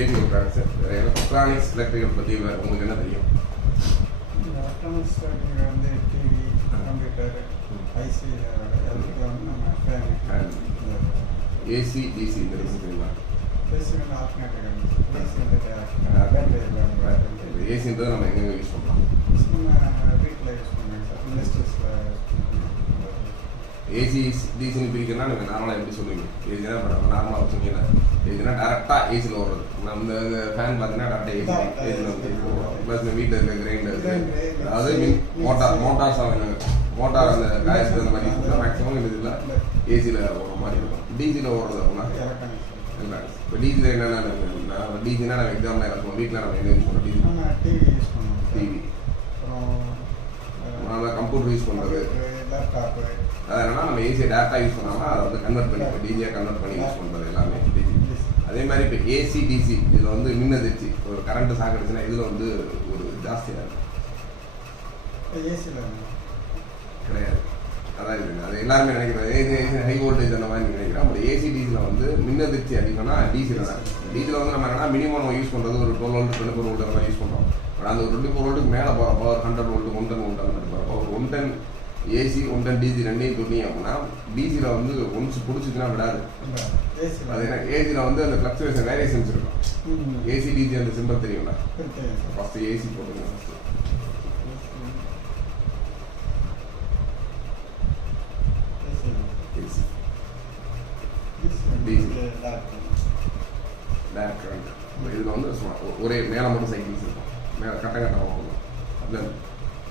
பேசிக் கொடுக்குறாங்க sir. Electronics electrical பற்றி உங்களுக்கு என்ன தெரியும்? எலக்ட்ரானிக்ஸ் வந்து டிவி, கம்ப்யூட்டர், ஐசி, எலக்ட்ரிக்கல் வந்து நம்ம ஃபேன், ஏசி, டிசி இந்த ரெண்டு தெரியுமா? ஏசி வந்து ஆல்டர்னேட்டிவ், ஏசி வந்து பேட்டரி. ஏசின்றது நம்ம எங்கெங்கே யூஸ் பண்ணுறோம்? நம்ம வீட்டில் யூஸ் பண்ணுறோம் சார், இண்டஸ்ட்ரீஸில் ஏசி டிசின்னு பிரிக்கிறனா நீங்கள் நார்மலாக எப்படி சொல்லுவீங்க? ஏசினா நம்ம நார்மலாக வச்சுருக்கீங்களா? ஏசினா டேரெக்டாக ஏசியில் ஓடுறது. நம்ம இந்த ஃபேன் பார்த்தீங்கன்னா டேரெக்டாக ஏசியில் வந்து ப்ளஸ் இந்த வீட்டில் இருக்க கிரைண்டர், அதாவது மோட்டார்ஸ் மோட்டார் அந்த காயத்து அந்த மாதிரி யூஸ் பண்ணால் மேக்ஸிமம் இந்த இதில் ஏசியில் ஓடுற மாதிரி இருக்கும். டிசியில் ஓடுறது அப்படின்னா எலக்ட்ரானிக்ஸ். இப்போ டிசியில் என்னென்ன டிசினா நம்ம எக்ஸாம்பிள் இருக்கும் வீட்டில் நம்ம என்ன யூஸ் பண்ணுறோம்? டிவி யூஸ் பண்ணுவோம், டிவி, அப்புறம் நல்லா கம்ப்யூட்டர் யூஸ் பண்ணுறது, லேப்டாப்பு. அதனால நம்ம ஏசியை டேரெக்டாக யூஸ் பண்ணாமல் அதை வந்து கன்வெர்ட் பண்ணி இப்போ டிசியாக கன்வெர்ட் பண்ணி யூஸ் பண்ணுறது எல்லாமே டிசி. அதே மாதிரி இப்போ ஏசி டிசி இதில் வந்து மின் அதிர்ச்சி ஒரு கரண்ட்டு சாக்கிடுச்சுன்னா இதில் வந்து ஒரு ஜாஸ்தியாக இருக்கும். ஏசியில் கிடையாது, அதான் இருக்குங்க. அது எல்லாருமே நினைக்கிறாங்க ஏசி ஹை வோல்டேஜ் அந்த மாதிரி நினைக்கிறோம். பட் ஏசி டிசியில் வந்து மின் அதிர்ச்சி அதிகம்னா டிசியில் தான். டிசியில் வந்து நம்ம என்னன்னா மினிமம் நம்ம யூஸ் பண்ணுறது ஒரு 12 வோல்ட் 24 வோல்ட் அந்த மாதிரி யூஸ் பண்ணுறோம். பட் அந்த ஒரு 24 வோல்ட்டுக்கு மேலே போகிறப்போ ஒரு 100 வோல்ட் 110 வோல்ட் அந்த மாதிரி போகிறப்போ ஒரு 110 ஏசி 110 டிசி ரெண்டையும் தொட்டிங்க அப்படின்னா டிசியில் வந்து ஒன்ஸ் பிடிச்சிச்சுன்னா விடாது. அது என்ன ஏசியில் வந்து அந்த ஃப்ளக்சுவேஷன் வேரியேஷன்ஸ் இருக்கும். ஏசி டிசி அந்த சிம்பிள் தெரியுங்களா? ஃபஸ்ட்டு ஏசி போட்டுங்க. First AC DC direct current. இதில் வந்து ஒரே மேலே மட்டும் சைக்கிள்ஸ் இருக்கும், மேலே கட்டமாக போகும் இல்லை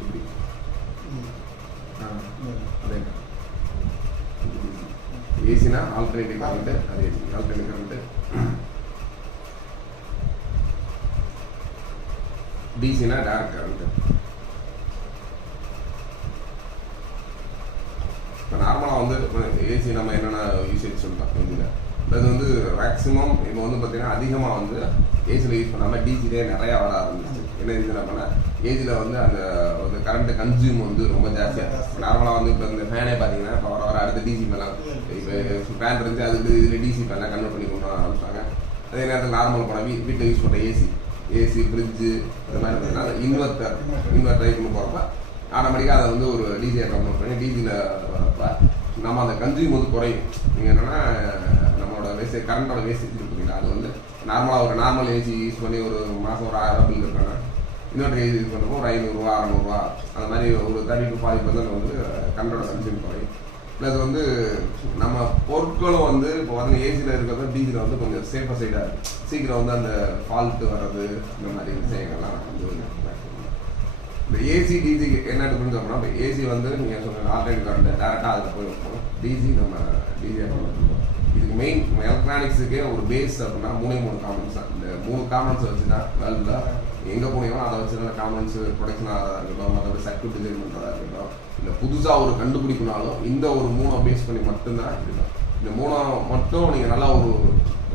இப்படி அதே ஏசினா ஆல்டர்னேட்டிவ் கரண்ட்டு, அது ஏசி ஆல்டர்னேட்டிவ் கரண்ட்டு. டிசினா டேரக்ட் கரண்ட்டு. இப்போ நார்மலாக வந்து ஏசி நம்ம என்னென்ன யூசேஜ் சொல்லலாம் இதில். அது வந்து மேக்ஸிமம் இப்போ வந்து பார்த்தீங்கன்னா அதிகமாக வந்து ஏசியில் யூஸ் பண்ணாமல் டிசிலே நிறையா வர ஆரம்பிச்சு. என்ன ரீசன் அப்படின்னா ஏசியில் வந்து அந்த கரண்ட்டு கன்சியூம் வந்து ரொம்ப ஜாஸ்தியாக. நார்மலாக வந்து இப்போ இந்த ஃபேனே பார்த்தீங்கன்னா இப்போ வர அடுத்த டிசி மேலாம் இப்போ ஃபேன் இருந்துச்சு அதுக்கு இதில் டிசி ஃபேன்லாம் கன்வெர்ட் பண்ணி கொண்டு வர ஆரம்பிச்சாங்க. அதே நேரத்தில் நார்மல் போனால் வீட்டில் யூஸ் பண்ணுற ஏசி ஃப்ரிட்ஜு இந்த மாதிரி பார்த்தீங்கன்னா இன்வெர்டர் டைப்னு போகிறப்ப ஆட்டோமேட்டிக்காக அதை வந்து ஒரு டிசியை கன்வெர்ட் பண்ணி டிசியில் வரப்போ நம்ம அந்த கன்சியூம் வந்து குறையும். நீங்கள் என்னென்னா நம்மளோட கரண்டோட வேஸ்டேஜ் இருக்குங்களா, அது வந்து நார்மலாக ஒரு நார்மல் ஏசி யூஸ் பண்ணி ஒரு மாதம் ஒரு 1000 பில் இருக்காங்க. இன்னொரு ஏசி யூஸ் பண்ணுறப்போ ஒரு 500 ரூபா 600 ரூபா அந்த மாதிரி ஒரு 30 to 40% வந்து கரண்டோட கன்சியூம் குறையும். ப்ளஸ் வந்து நம்ம பொருட்களும் வந்து இப்போ வந்து ஏசியில் இருக்கிறது டிசியில் வந்து கொஞ்சம் சேஃபர் சைடாக இருக்குது. சீக்கிரம் வந்து அந்த ஃபால்ட்டு வர்றது இந்த மாதிரி விஷயங்கள்லாம் வந்து இந்த ஏசி டிசி என்ன டிஃபரன்ஸ் அப்படின்னா இப்போ ஏசி வந்து நீங்கள் சொன்ன ஆல்ரெடி கரண்ட் டேரெக்டாக அதில் போய் வைப்போம். டிசி நம்ம டிசியாக பண்ணுவோம். இதுக்கு மெயின் எலக்ட்ரானிக்ஸுக்கே ஒரு பேஸ் அப்படின்னா 3 காம்பனன்ஸ் தான். இந்த 3 காம்பனன்ஸ் வச்சு தான் வேல்வில் எங்கே போனீங்களோ அதை வச்சு தான் காம்பனன்ஸ் ப்ரொடக்ஷன் ஆகிறதா இருக்கட்டும், மற்றபடி சர்க்யூட் டிசைன் பண்ணுறதா இருக்கட்டும், இல்லை புதுசாக ஒரு கண்டுபிடிக்கனாலும் இந்த ஒரு 3 பேஸ் பண்ணி மட்டும்தான் இதுதான். இந்த 3 மட்டும் நீங்கள் நல்லா ஒரு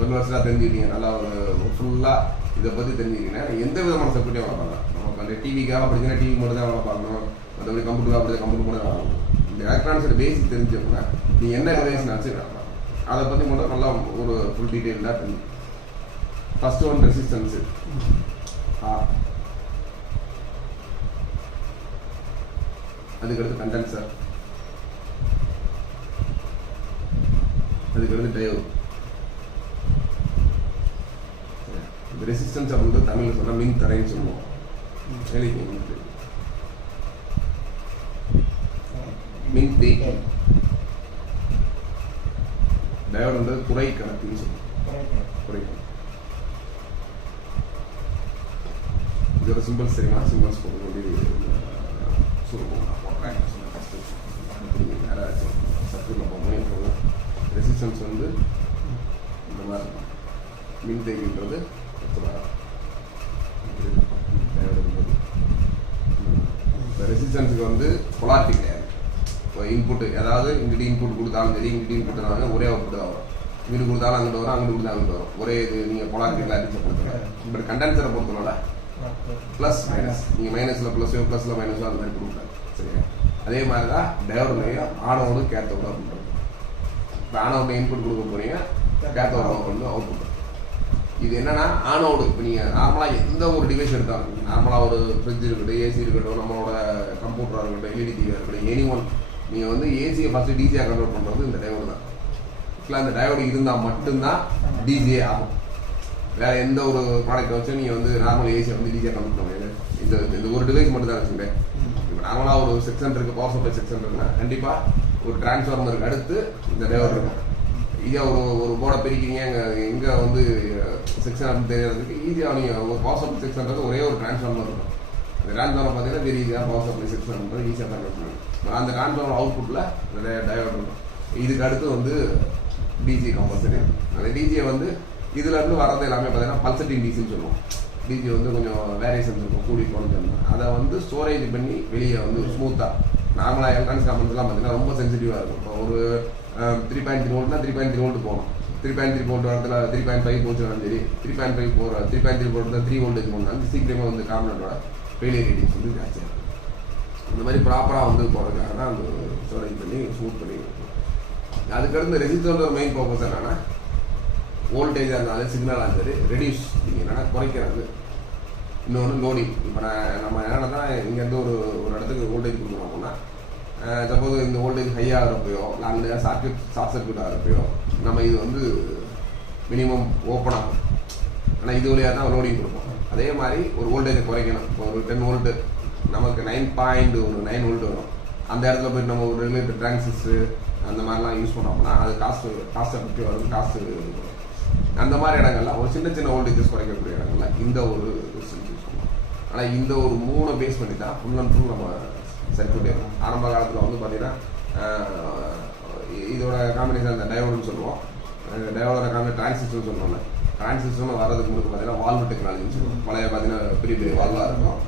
வருஷமாக தெரிஞ்சுக்கிட்டீங்க, நல்லா ஒரு ஃபுல்லாக இதை பற்றி தெரிஞ்சுக்கிட்டீங்கன்னா எந்த விதமான சர்க்யூட்டையும் வேலை பார்க்கலாம். நமக்கு அந்த டிவிக்காக படிச்சுன்னா டிவி மட்டும் தான் வேலை பார்க்கணும், மற்றபடி கம்ப்யூட்டராக அப்படி கம்ப்யூட்டர் மட்டும் வேலை பார்க்கணும். இந்த எலக்ட்ரானிக்ஸோட பேசிக் தெரிஞ்சு அப்படின்னா நீ என்ன டிவைஸ் நினச்சி அதை பற்றி மட்டும் நல்லா ஒரு ஃபுல் டீட்டெயில்டாக தெரியும். ஃபர்ஸ்ட் ஒன் ரெசிஸ்டன்ஸு, அதுக்கடுத்து கண்டென்சர், அதுக்கடுத்து டயோடு. இந்த ரெசிஸ்டன்ஸ் அப்படின்றது தமிழில் சொன்னால் மின் தரைன்னு சொல்லுவோம். மின் தேக்கி. டயோடுன்றது குறை கணக்குன்னு சொல்லுவோம். குறைக்கணும். இதோட சிம்பிள்ஸ் தெரியுமா? சிம்பிள்ஸ் போட்டு சுருக்கம் போடுறேன். யாராச்சும் சர்க்யூட்டில் போகணும் போகும். ரெசிஸ்டன்ஸ் வந்து இந்த மாதிரி இருக்கும். மின் தேக்கின்றது இப்போ ரெசிஸ்டன்ஸுக்கு வந்து பொலாரிட்டி கிடையாது. இப்போ இன்புட்டு ஏதாவது இங்கிட்ட இன்புட் கொடுத்தாலும் சரி, இங்கிட்ட இன்புட் ஒரே அவுட்புட் தான் வரும். இங்கிட்டு கொடுத்தாலும் அங்கிட்டு வரும், அங்கிட்டு கொடுத்தா அங்கிட்டு வரும். ஒரே இது நீங்கள் பொலாரிட்டியில் அடிச்சு கொடுத்துருங்க. பட் கண்டென்சரை பொறுத்தனால ப்ளஸ் மைனஸ், நீங்கள் மைனஸில் ப்ளஸ்ஸோ ப்ளஸில் மைனஸோ அந்த மாதிரி கொடுக்குறாங்க. சரியா? அதே மாதிரி தான் டயோடுலையும் ஆனோடு கேத்தோட பண்ணுறது. இப்போ ஆனோட இன்புட் கொடுக்க போகிறீங்க, கேத்தோட வந்து அவுட்புட். இது என்னன்னா ஆனோடு இப்போ நீங்கள் நார்மலாக எந்த ஒரு டிவைஸ் எடுத்தாலும் நார்மலாக ஒரு ஃப்ரிட்ஜ் இருக்கட்டும், ஏசி இருக்கட்டும், நம்மளோட கம்ப்யூட்டராக இருக்கட்டும், எல்இடி டிவியாக இருக்கட்டும், எனி ஒன் நீங்கள் வந்து ஏசியை ஃபஸ்ட்டு டிசியாக கன்வெர்ட் பண்ணுறது இந்த டயோடு தான். ஆக்சுவலாக இந்த டயோடு இருந்தால் மட்டும்தான் டிசிஏ ஆகும். வேறு எந்த ஒரு ப்ராடக்ட்டை வச்சு நீங்கள் வந்து நார்மல் ஏசியை வந்து டிசியாக கன்வெர்ட் பண்ண முடியாது. இந்த ஒரு டிவைஸ் மட்டும் தான் வச்சுக்கேன். இப்போ நார்மலாக ஒரு செக்ஷன் இருக்குது, பவர் சப்ளை செக்ஷன் இருக்குன்னா கண்டிப்பாக ஒரு டிரான்ஸ்ஃபார்மருக்கு அடுத்து இந்த டயோடு இருக்கும். ஈஸியாக ஒரு போர்டை பிரிக்கிறீங்க, எங்கே வந்து செக்ஷன் அப்படின்னு தெரியாததுக்கு ஈஸியாக நீங்கள் ஒரு பவர் சப்ளை செக்ஷன்றது ஒரே ஒரு டிரான்ஸ்ஃபார்மர் இருக்கும். அந்த டிரான்ஸ்ஃபார்மர் பார்த்தீங்கன்னா வெரி ஈஸியாக பவர் சப்ளை செக்ஷன் ஈஸியாக கன்வெர்ட் பண்ணணும். அந்த டிரான்ஸ்ஃபார்மர் அவுட்புட்டில் நிறைய டயோடு இருக்கும். இதுக்கு அடுத்து வந்து டிசி கம்பல்சரி. அந்த டிசியை வந்து இதுலேருந்து வர்றது எல்லாமே பார்த்தீங்கன்னா பல்சட்டிங் டிசின்னு சொல்லுவோம். டிசி வந்து கொஞ்சம் வேரியேஷன்ஸ் இருக்கும், கூடி குறைஞ்சிருந்தோம். அதை வந்து ஸ்டோரேஜ் பண்ணி வெளியே வந்து ஸ்மூத்தாக நார்மலாக எலக்ட்ரானிக்ஸ் காம்பன்ஸ்லாம் பார்த்தீங்கன்னா ரொம்ப சென்சிட்டிவாக இருக்கும். இப்போ ஒரு 3.3 வோல்ட்னா 3.3 வோல்ட் போகணும். 3.3 வோல்ட் வரதுல 3.5 போச்சுனாலும் சரி, 3.5 போகிற 3.3 வோல்ட் தான் 3 வோல்டேஜ் போனாலும் சீக்கிரமாக வந்து காம்பனண்டோட ஃபெயிலியர் ரேட்டிங்ஸ் வந்து ஜாஸ்தியாக இருக்கும். இந்த மாதிரி ப்ராப்பராக வந்து போகிறதுக்காக தான் அந்த ஸ்டோரேஜ் பண்ணி ஸ்மூத் பண்ணி. அதுக்கடுத்து ரெசிஸ்டரோட மெயின் பர்பஸ் என்னன்னா வோல்டேஜாக இருந்தாலும் சிக்னலாக இருந்தாலும் ரெடியூஸ் என்னன்னா குறைக்கிறது. இன்னொன்று லோடிங். இப்போ நம்ம என்னென்னா தான் இங்கேருந்து ஒரு இடத்துக்கு வோல்டேஜ் கொடுக்குறோம் அப்படின்னா சப்போஸ் இந்த வோல்டேஜ் ஹையாக இருப்பையோ இல்லை ஷார்ட் சர்க்யூட் ஆகிறப்பையோ நம்ம இது வந்து மினிமம் ஓப்பன் ஆகும். ஆனால் இது வழியாக தான் லோடிங் கொடுப்போம். அதே மாதிரி ஒரு வோல்டேஜை குறைக்கணும். இப்போ ஒரு 10 வோல்ட்டு நமக்கு 9.9 வோல்ட் வரும். அந்த இடத்துல போய்ட்டு நம்ம ஒரு ரெகுலேட்டர் டிரான்சிஸ்டர் அந்த மாதிரிலாம் யூஸ் பண்ணோம்னா அது காஸ்ட் எஃபெக்டிவ் வரும், காஸ்ட்டு. அந்த மாதிரி இடங்கள்லாம் ஒரு சின்ன சின்ன வோல்டேஜஸ் குறைக்கக்கூடிய இடங்கள்ல இந்த ஒரு ரிசல்ட் யூஸ் பண்ணுவோம். ஆனால் இந்த ஒரு 3 பேஸ் பண்ணி தான் ஃபுல் அண்ட் ஃபுல் நம்ம சர்க்யூட் இருக்கும். ஆரம்ப காலத்தில் வந்து பார்த்தீங்கன்னா இதோட காம்பினேஷன் அந்த டயோடுன்னு சொல்லுவோம். டயோடோட காம்பினேஷன் டிரான்சிஸ்டர்னு சொல்லுவோம்ல. டிரான்சிஸ்டர்னு வர்றதுக்கு முன்னாடி பார்த்தீங்கன்னா வால்வு டெக்னாலஜின்னு சொல்லுவோம். பழைய பார்த்தீங்கன்னா பெரிய பெரிய வால்வாக இருக்கும்.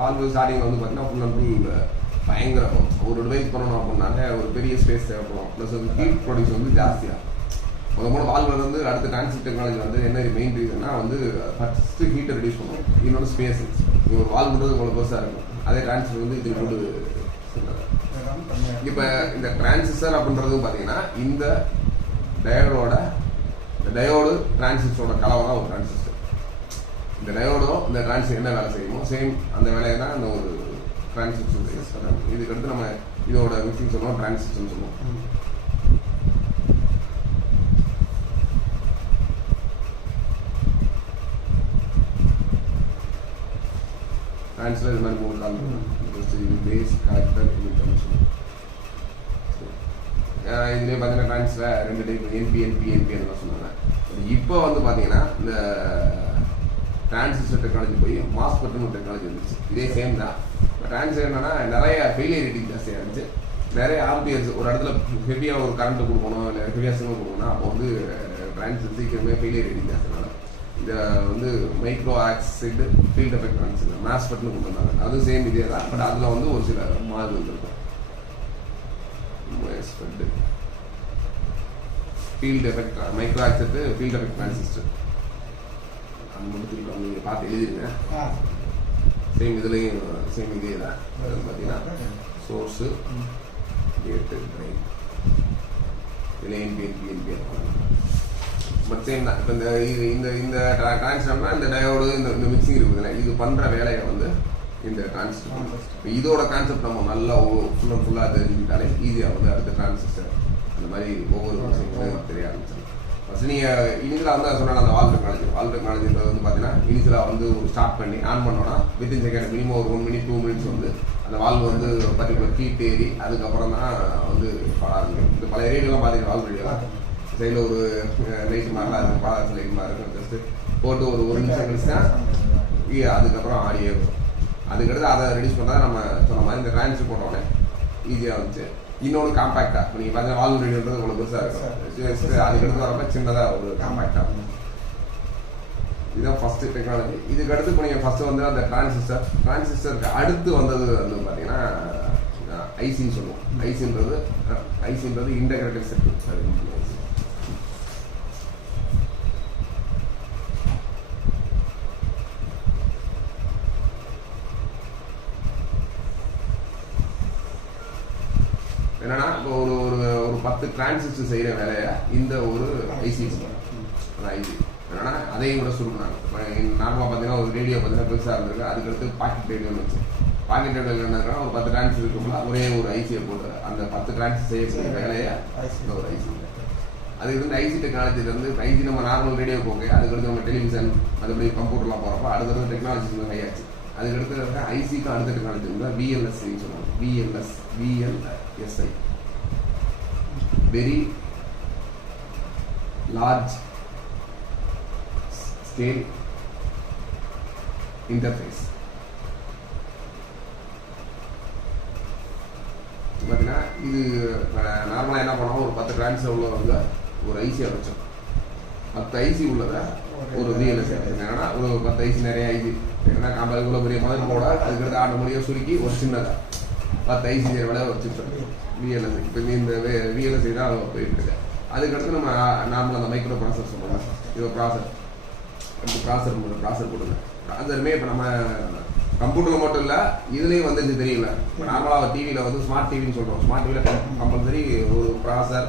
வால்வு ஸ்டார்டிங்கில் வந்து பார்த்தீங்கன்னா ஃபுல் அண்ட் ஃபுல் பயங்கரம். ஒரு டிவைஸ் பண்ணணும் அப்படின்னாலே ஒரு பெரிய ஸ்பேஸ் தேவைப்படும். ப்ளஸ் வந்து ஹீட் ப்ரொடியூஸ் வந்து ஜாஸ்தியாக. முதல்ல வால்வில் வந்து அடுத்த டிரான்சிஸ்டர் டெக்னாலஜி வந்து என்ன மெயின் ரீசன்னா வந்து ஃபஸ்ட்டு ஹீட்டை ரெடியூஸ் பண்ணுவோம். இன்னொன்று ஸ்பேஸ். நீங்கள் ஒரு வால்வுன்றது இவ்வளோ பெருசாக இருக்கும். அதே டிரான்சிஸ்டர் வந்து இது போட்டு. இப்போ இந்த டிரான்சிஸ்டர் அப்படின்றது பார்த்தீங்கன்னா இந்த டயோடு டிரான்சிஸ்டரோட கலவை தான் ஒரு டிரான்சிஸ்டர். இந்த டயோடும் இந்த டிரான்சிஸ்டர் என்ன வேலை செய்யுமோ சேம் அந்த வேலையை தான் இந்த ஒரு டிரான்சிஸ்டர். இதுக்கு அடுத்து நம்ம இதோட மிக்சிங் சொல்லுவோம், டிரான்சிஸ்டர்னு சொல்லுவோம். டிரான்சிஸ்டர் இது மாதிரி 3 கால் இது பேஸ் கலெக்டர் இது சொல்லுவோம். இதுலேயே பார்த்தீங்கன்னா டிரான்சிஸ்டர் 2 டைப் என்பி அதெல்லாம் சொன்னாங்க. இப்போ வந்து பார்த்தீங்கன்னா இந்த டிரான்சிஸ்டர் டெக்னாலஜி போய் மாஸ்பெட்னு ஒரு டெக்னாலஜி இருந்துச்சு. இதே சேம் தான். டிரான்சிஸ்டர் என்னன்னா நிறைய ஃபெயிலியர் ரேட்டிங் ஜாஸ்தியாக இருந்துச்சு. நிறைய ஆர்பிஎஸ் ஒரு இடத்துல ஹெவியாக ஒரு கரண்ட் கொடுக்கணும், இல்லை ஹெவியாக சிக்னல் கொடுக்கணும். அப்போ வந்து டிரான்சிஸ்டர் சீக்கிரமே ஃபெயிலியர் ரேட்டிங் ஜாஸ்தினால இதை வந்து micro oxide field effect transistor மாஸ்பெட்னு கொண்டு வந்தாங்க. அது சேம் இதே தான். பட் அதில் வந்து ஒரு சில மாறுதல் இருக்கும். Field effect micro oxide field effect transistor அது மட்டும் திருப்பி நீங்கள் பார்த்து எழுதிருங்க. சேம் இதுலேயும் சேம் இதே தான். பார்த்தீங்கன்னா சோர்ஸு கேட்டு ட்ரைன் இதில் என்பி பட் சேம் தான். இப்போ இந்த டிரான்சிஸ்டர்னா இந்த டயோடு இந்த மிக்சிங் இருக்குதுல்ல, இது பண்ணுற வேலையை வந்து இந்த டிரான்சிஸ்டர். இதோட கான்செப்ட் நம்ம நல்லா ஃபுல் அண்ட் ஃபுல்லாக தெரிஞ்சுக்கிட்டாலே ஈஸியாக வந்து அடுத்த டிரான்சிஸ்டர் அந்த மாதிரி ஒவ்வொரு விஷயங்களும் தெரிய ஆரம்பிச்சிடும். ஃபஸ்ட்டு நீங்கள் இனிஷியலாக வந்து சொன்னால் அந்த வால் டெக்னாலஜின்றது வந்து பார்த்தீங்கன்னா இனிஷியலாக வந்து ஒரு ஸ்டார்ட் பண்ணி ஆன் பண்ணோன்னா வித்தின் செகண்ட் மினிமம் ஒரு 1 மினிட் 2 மினிட்ஸ் வந்து அந்த வால்வு வந்து பர்டிகுலர் ஹீட் ஏறி அதுக்கப்புறம் தான் வந்து ஆரம்பிக்கும். இந்த பழைய ரேடியோலாம் பார்த்தீங்கன்னா வால்வு ரேடியோலாம் சைடில் ஒரு லைட் மாதிரிலாம் இருக்கும், பாலாசி லைட் மாதிரி இருக்கும். ஜஸ்ட்டு போட்டு ஒரு நிமிஷம் கழிச்சு தான் அதுக்கப்புறம் ஆடியோ வரும். அதுக்கடுத்து அதை ரெடியூஸ் பண்ணால் நம்ம சொன்ன மாதிரி இந்த டிரான்சிஸ்டர் போட்டோன்னே ஈஸியாக வந்துச்சு. இன்னொன்று காம்பேக்டாக இப்போ நீங்கள் பார்த்தீங்கன்னா வால்வு ரேடியோன்றது இவ்வளோ பெருசாக இருக்கும். அதுக்கடுத்து வரப்போ சின்னதாக ஒரு காம்பேக்டாக. இதுதான் ஃபஸ்ட்டு டெக்னாலஜி. இதுக்கடுத்து இப்போ நீங்கள் ஃபஸ்ட்டு வந்து அந்த டிரான்சிஸ்டருக்கு அடுத்து வந்தது வந்து பார்த்தீங்கன்னா ஐசின்னு சொல்லுவோம். ஐசின்றது இன்டகிரேட்டட் சர்க்யூட். என்னன்னா இப்போ ஒரு 10 டிரான்சிஸ்டர் செய்கிற வேலையை இந்த ஒரு ஐசி ஐசி என்னன்னா அதையும் கூட சுருக்குறாங்க. நார்மலாக பார்த்தீங்கன்னா ஒரு ரேடியோ பார்த்தீங்கன்னா பெருசாக இருந்திருக்கு, அதுக்கடுத்து பாக்கெட் ரேடியோன்னு வச்சு பாக்கெட் ரேடியோவில் என்னன்னா ஒரு 10 டிரான்ஸ் இருக்கும்போது ஒரே ஒரு ஐசியை போட்டு அந்த 10 டிரான்ஸ் செய்யக்கூடிய வேலையை இந்த ஒரு ஐசி. அதுக்கு வந்து ஐசி டெக்னாலஜிலேருந்து ஐசி நம்ம நார்மல் ரேடியோ போக அதுக்கடுத்து நம்ம டெலிவிஷன் அதுபடி கம்ப்யூட்டர்லாம் போகிறப்ப அடுத்தடுத்து டெக்னாலஜி ஹை ஆச்சு. அதுக்கடுத்து ஐசிக்கு அடுத்த டெக்னாலஜி வந்து விஎல்எஸ்ஐன்னு சொல்லுவாங்க. VLSI very large scale interface. பார்த்தீங்கன்னா இது நார்மலாக என்ன பண்ணோம், ஒரு 10 டிரான்ஸ் உள்ள வந்து ஒரு ஐசியை வச்சோம். 10 ஐசி உள்ளதை ஒரு விஎல்எஸ்ஐ என்னன்னா ஒரு 10 ஐசி நிறைய ஐசி ஏன்னா நம்ம இவ்வளோ பெரிய மதர் போட அதுக்கடுத்து 6 மணியை சுருக்கி ஒரு சின்னதாக 10 ஐசி விட வச்சுருக்கோம் விஎல்எஸ்ஐ. இப்போ இந்த விஎல்எஸ்ஐ தான் போயிட்டு இருக்கு. அதுக்கடுத்து நம்ம நார்மலாக அந்த மைக்ரோ ப்ராசர் சொல்லுவோம். இது ப்ராசர் கொடுங்க. ப்ராசருமே இப்போ நம்ம கம்ப்யூட்டரில் மட்டும் இல்லை இதுலேயும் வந்துச்சு தெரியல. இப்போ நார்மலாக டிவியில் வந்து ஸ்மார்ட் டிவின்னு சொல்கிறோம். ஸ்மார்ட் டிவியில் கம்பல்சரி ஒரு ப்ராசர்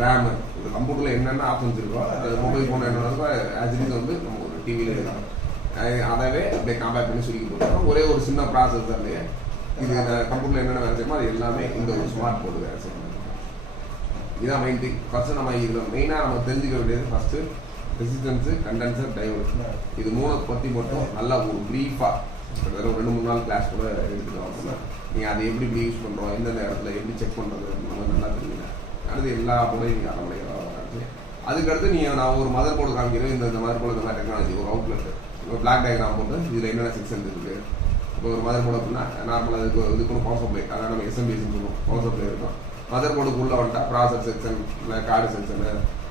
ரேமு ஒரு கம்ப்யூட்டரில் என்னென்ன ஆப்ஷன்ஸ் இருக்கோ அது மொபைல் ஃபோன் என்னென்ன இருக்கோ ஆக்சுவலி வந்து நம்ம ஒரு டிவியில் இருக்கோம். அதவே அப்படியே காம்பேக்ட் பண்ணி சுருக்கி கொடுக்குறோம். ஒரே ஒரு சின்ன ப்ராசஸர்லேயே இது கம்ப்யூட்டரில் என்னென்ன வேலை செய்யுமோ அது எல்லாமே இந்த ஒரு ஸ்மார்ட் போர்டு வேலை செய்யணும். இதுதான் மெயின் திங். ஃபஸ்ட்டு நம்ம இதில் மெயினாக நம்ம தெரிஞ்சுக்க வேண்டியது ஃபஸ்ட்டு ரெசிஸ்டன்ஸு, கண்டென்சர், டையோடு. இது 3 பற்றி மட்டும் நல்லா ஒரு ப்ரீஃபாக ஒரு 2-3 நாள் கிளாஸ் கூட எடுத்துக்கலாம். அப்படின்னா நீங்கள் அதை எப்படி யூஸ் பண்ணுறோம், எந்தெந்த இடத்துல எப்படி செக் பண்ணுறது நம்ம நல்லா தெரியல. அடுத்து எல்லா போர்டையும் நீங்கள் அரை மணிக்கு ஆரம்பிச்சு அதுக்கடுத்து நீங்கள் நான் ஒரு மதர் போர்டு காமிக்கிறேன். இந்த மதர் போர்டு இந்த டெக்னாலஜி ஒரு அவுட்லெட் இப்போ பிளாக் டயக்ராம் போட்டு இதில் என்னென்ன செக்ஷன் இருக்குது. இப்போ ஒரு மதர் போர்டு அப்படின்னா நார்மலாக இதுக்கு பவர் சப்ளை அதான் நம்ம எஸ்எம்பிஎஸ்ன்னு சொல்லுவோம். பவர் சப்ளை இருக்கும். மதர் போர்டுக்கு உள்ளே வந்துட்டா ப்ராசர் செக்ஷன் இல்லை கார்டு செக்ஷனு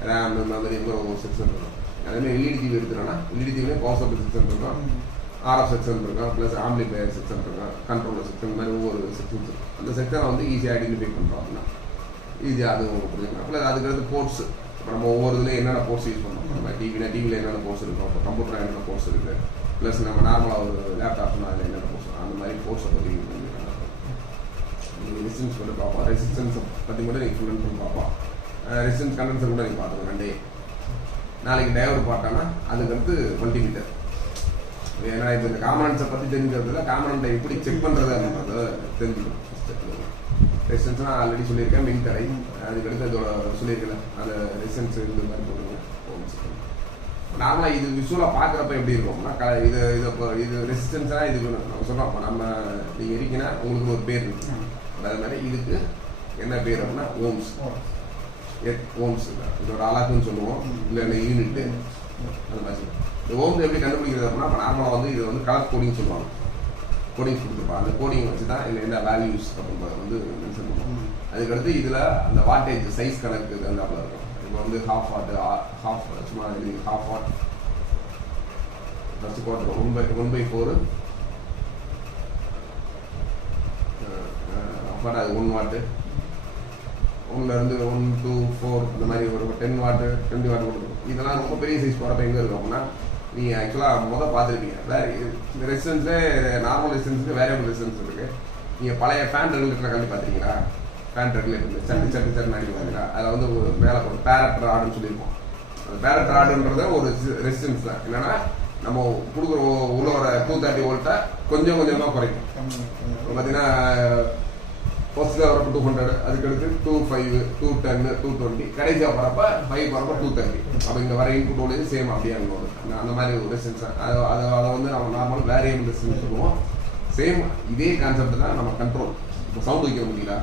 ரேம் இந்த மாதிரி ஒரு செக்ஷன் இருக்கும். அதேமாதிரி எல்இடி டிவி எடுத்துட்டோம்னா எல்இடி டிவிலேயே பவர் சப்ளை செக்ஷன் இருக்கும், ஆர்எஃப் செக்ஷன் இருக்கும், ப்ளஸ் ஆம்பிளிஃபையர் செக்ஷன் இருக்கும், கண்ட்ரோலர் செக்ஷன் மாதிரி ஒவ்வொரு செக்ஷன்ஸ் இருக்கும். அந்த செக்ஷனை வந்து ஈஸியாக ஐடென்டிஃபை பண்ணுறோம் அப்படின்னா ஈஸியாக அது உங்களுக்கு புரிஞ்சுக்கலாம். ப்ளஸ் அதுக்கடுத்து போர்ட்ஸ். இப்போ நம்ம ஒவ்வொரு இதுலேயும் என்னென்ன போர்ட்ஸ் யூஸ் பண்ணுறோம். நம்ம டிவியில் என்னென்ன போர்ட்ஸ் இருக்கும், இப்போ கம்ப்யூட்டரில் என்னென்ன போர்ட்ஸ் இருக்குது, ப்ளஸ் நம்ம நார்மலாக ஒரு லேப்டாப்னா அதில் என்னென்ன போர்ட்ஸ் அந்த மாதிரி போர்ட்ஸை பற்றி நீங்கள் ரெசிஸ்டன்ஸ் கூட பார்ப்போம். ரெசிஸ்டன்ஸை பற்றி கூட நீங்கள் ஃபுல் அண்ட் ஃபுல் பார்ப்போம். ரெசிஸ்டன்ஸ் கண்டென்சர் கூட நீங்கள் பார்த்துக்கோங்க. 2 நாளைக்கு டயோடு பார்த்தோன்னா அதுக்கடுத்து மல்டிமீட்டர். ஏன்னா இப்போ இந்த காம்பனன்ட்ஸை பற்றி தெரிஞ்சுக்கிறதுல காம்பனண்ட்டை எப்படி செக் பண்ணுறது அப்படின்றத தெரிஞ்சுக்கணும். ரெசிஸ்டன்ஸ் நான் ஆல்ரெடி சொல்லியிருக்கேன். மின் தடை அதுக்கடுத்து அதோட சொல்லியிருக்கேன் அந்த ரெசிஸ்டன்ஸ் இந்த மாதிரி போட்டுருங்க. நார்மலாக இது விஷுவலாக பார்க்குறப்ப எப்படி இருக்கும்னா இது ரெசிஸ்டன்ஸாக இதுக்கு நம்ம சொல்கிறோம். இப்போ நம்ம நீங்கள் இருக்கீங்கன்னா உங்களுக்கு ஒரு பேர் இருக்கு. அது மாதிரி இதுக்கு என்ன பேர் அப்படின்னா ஓம்ஸ். ஓம்ஸ் இதோட அலாக்குன்னு சொல்லுவோம், இல்லை யூனிட்டு அந்த மாதிரி சொல்லுவோம். இந்த ஓம்ஸ் எப்படி கண்டுபிடிக்கிறது அப்படின்னா இப்போ நார்மலாக வந்து இது வந்து கலர் கோடிங் சொல்லுவாங்க. கோடிங் கொடுத்துருப்பாங்க. அந்த கோடிங் வச்சு தான் இல்லை என்ன வேல்யூஸ் அப்படின்றத வந்து மென்ஷன் பண்ணுவோம். அதுக்கடுத்து இதில் அந்த வாட்டேஜ் சைஸ் கணக்கு அந்த அப்படின் இருக்கும். இப்போ வந்து ஹாஃப் சும்மா half what first quarter 1/4 what அது 1 வாட்டு 1 1 2 4 அந்த மாதிரி ஒரு 10 வாட்டு 20 வாட் கொடுக்கும். இதெல்லாம் ரொம்ப பெரிய சைஸ் போகிறப்ப எங்கே இருக்கும் அப்படின்னா நீங்கள் ஆக்சுவலாக பார்த்துருப்பீங்க. இந்த ரெசிஸ்டன்ஸில் நார்மல் ரெசிஸ்டன்ஸுக்கு வேரியபிள் ரெசிஸ்டன்ஸ் இருக்குது. நீங்கள் பழைய ஃபேன் ரெகுலேட்டரை கல்வி பார்த்துருக்கீங்களா? ஃபேன் ரெகுலேட்டர் சட்டு நாடி பார்த்தீங்களா? அதில் வந்து ஒரு மேலே ஒரு பேரட் ராடுன்னு சொல்லியிருப்போம். அந்த பேரட் ராடுன்றது ஒரு ரெசிஸ்டன்ஸ் தான். என்னென்னா நம்ம கொடுக்குற உள்ள வர 230 வோல்ட்டை கொஞ்சம் கொஞ்சமாக குறைக்கும். இப்போ பார்த்தீங்கன்னா ஃபர்ஸ்ட்டில் வரப்போ 200, அதுக்கடுத்து 205, 210, 220, கடைசியாக போகிறப்ப 5 போகிறப்ப 230. அப்போ இங்கே வர இன்புட் வோல்டேஜ் சேம் அப்படியே அந்த மாதிரி ஒரு ரெசிஸ்டன்ஸ் தான். அதை வந்து நம்ம நார்மல் வேரியபிள் ரெசிஸ்டன்ஸ் சொல்லுவோம். சேம் இதே கான்செப்ட் தான் நம்ம கண்ட்ரோல். இப்போ சவுண்ட் வைக்க முடியல,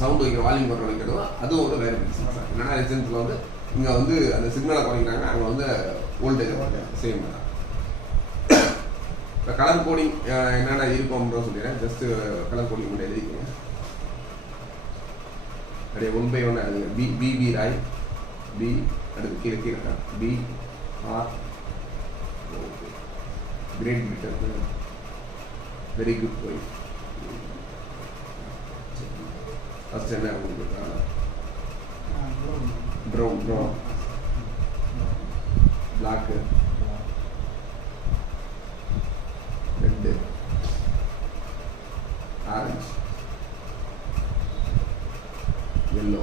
சவுண்ட் வைக்கிற வால்யூம் கண்ட்ரோல் வைக்கிறதும் அதுவும் ஒரு வேரியபிள் ரெசிஸ்டன்ஸ் தான். என்னென்னா ரெசிஸ்டன்ஸில் வந்து இங்கே வந்து அந்த சிக்னலை குறைக்கிறாங்க, அங்கே வந்து வோல்டேஜ் சேம் தான். இப்போ கலர் கோடிங் என்னென்ன இருக்கும்ன்ற சொல்லிடுறேன். ஜஸ்ட்டு கலர் கோடிங் மட்டும் எழுதிக்கோங்க. அப்படியே 1 by 1 எழுதுங்க. பிபி ராய், பி அடுத்து கீழே B R Great Britain, very good wife. First என்ன கொடுத்துருக்காங்க? Brown black, red, orange, yellow.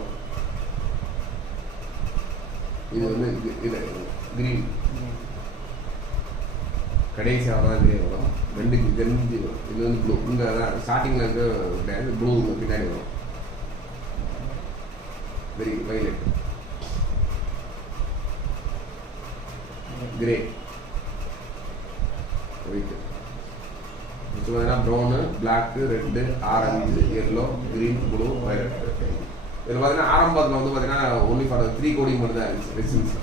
இது வந்து இது கடைசியாக தான் கிரே வரும். ரெண்டுக்கு தெரிஞ்சு வரும். இது வந்து ப்ளூ. இங்கே தான் ஸ்டார்டிங்கில் இருக்க கிடையாது, ப்ளூ பின்னாடி வரும். Very violet, grey, white. இப்போ பார்த்தீங்கன்னா brown, black, red, orange, yellow, green, blue, violet. இதில் பார்த்தீங்கன்னா ஆரம்பத்தில் வந்து பார்த்தீங்கன்னா ஒன்லி ஃபார் 3 கோடி மட்டும் தான் இருந்துச்சு ரெசிடென்ஸ்.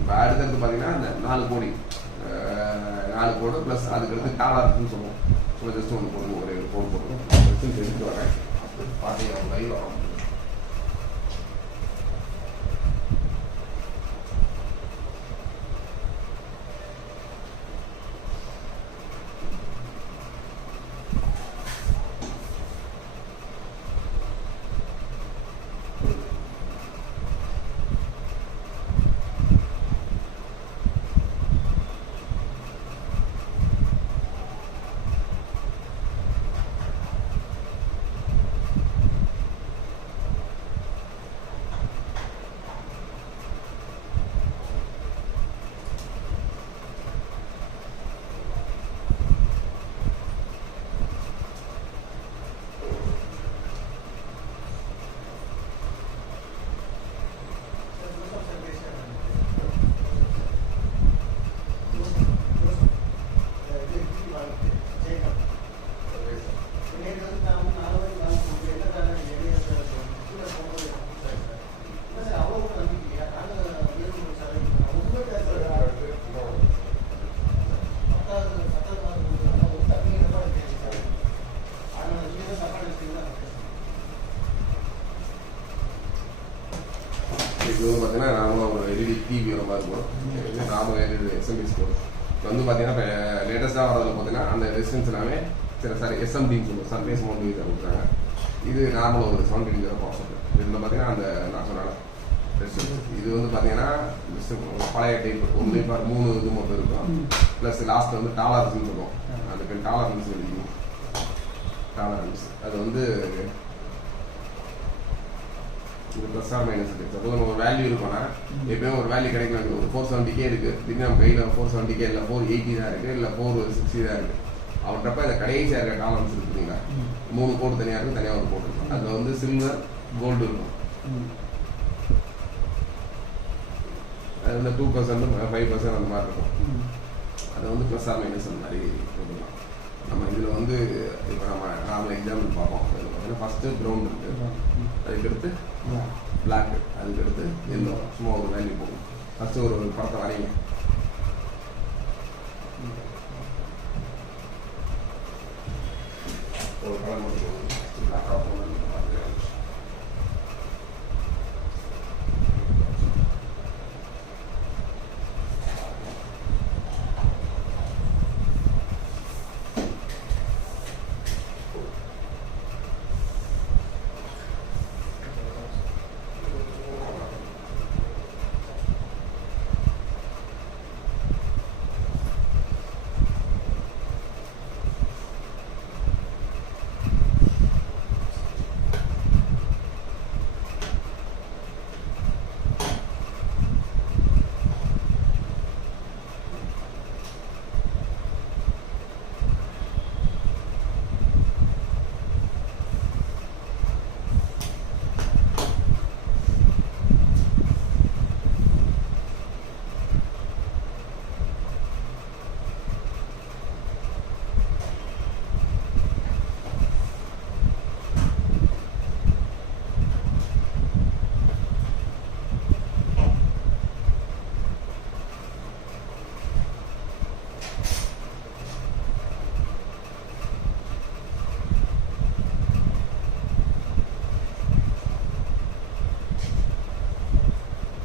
இப்போ அடுத்தடுத்து பார்த்தீங்கன்னா அந்த 4 கோடி 4 கோடு ப்ளஸ் அதுக்கடுத்து டாலர்ஸ்ன்னு சொல்லுவோம். சும்மா ஜஸ்ட் ஒன்று போடுவோம், ஒரே ஒரு கோடு போடுவோம். ரெசிடென்ஸ் எடுத்துட்டு வரேன், பார்த்தீங்கன்னா லைவ் வரும். இது வந்து பார்த்தீங்கன்னா நார்மலாக ஒரு எல்இடி டிவி வர மாதிரி இருக்கும். இது நார்மல் எல்இடி எஸ்எம்பிஎஸ் போடும். இப்போ வந்து பார்த்தீங்கன்னா இப்போ லேட்டஸ்ட்டாக வரதில் பார்த்தீங்கன்னா அந்த ரெசிஸ்டன்ஸ் எல்லாமே சாரி எஸ்எம்டின்னு சொல்லுவோம், சர்ஃபேஸ் மவுண்ட் இதை கொடுக்குறாங்க. இது நார்மல் ஒரு 720 ப்ராசஸர். இதில் பார்த்தீங்கன்னா அந்த நான் சொன்னால ரெசிஸ்டன்ஸ் இது வந்து பார்த்தீங்கன்னா பழைய டைப் ஒன்லி ஃபார் 3 இது மட்டும் இருக்கும். ப்ளஸ் லாஸ்ட்டில் வந்து டாலர்ஸ்ன்னு சொல்லுவோம். அதுக்கு டாலர்ஸ் எழுதிக்கணும். டாலரன்ஸ் அது வந்து இது ப்ளஸ் ஆர் மைனஸ் இருக்குது. சப்போஸ் நம்ம ஒரு வேல்யூ இருக்கோன்னா எப்பயும் ஒரு வேல்யூ கிடைக்கணும். ஒரு 470K இருக்குது, திடீர்னு நம்ம கையில் 470K இல்லை 480 தான் இருக்குது, இல்லை 460 தான் இருக்குது. அவன்றப்ப இந்த கடைசியாக இருக்க டாலரன்ஸ் இருக்குதுங்களா, 3 கோடு தனியாக இருக்கும், தனியாக ஒரு கோடு இருக்கும். அதில் வந்து சில்வர் கோல்டு இருக்கும். அது வந்து 2% 5% அந்த மாதிரி இருக்கும். அதை வந்து ப்ளஸ் ஆர் மைனஸ் அந்த மாதிரி போட்டுக்கலாம். நம்ம இதில் வந்து இப்போ நம்ம நார்மல் எக்ஸாம்பிள் பார்ப்போம். இதில் பார்த்தீங்கன்னா ஃபஸ்ட்டு ப்ரௌன் இருக்குது, அதுக்கடுத்து பிளாக், அதுக்கடுத்து எல்லோ. சும்மா ஒரு வேல்யூ போகும். ஃபஸ்ட்டு ஒரு படத்தை வரைங்க. ஒரு கலர் மட்டும் பிளாக்காக போகணும்.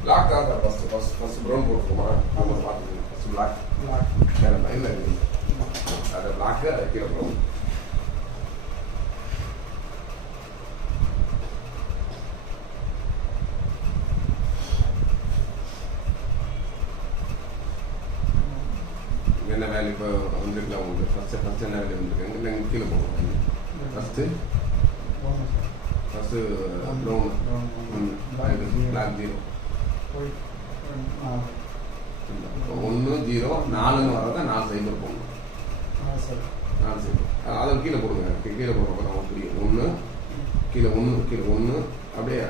பிளாக் தான் சார் ஃபஸ்ட்டு ப்ரௌன் போட்டுருக்குமா? நம்ம பார்த்துக்கணும். ஃபஸ்ட்டு பிளாக் வேறு இல்லை அதை பிளாக்கு அதை கீழே ப்ரௌன். என்ன வேல்யூ இப்போ வந்துருக்கலாம் உங்களுக்கு? ஃபஸ்ட்டு என்ன வேல்யூ வந்துருக்காங்க? இல்லை கீழே போகணும். First brown, black 0. 1 0 4ன்னு வரத 4 சைபர் போடணும். 4 சைபர் அதை கீழே போடுங்க. கீழே போடுறப்ப நமக்கு புரியும். 1 கீழே 1 கீழே 1 அப்படியே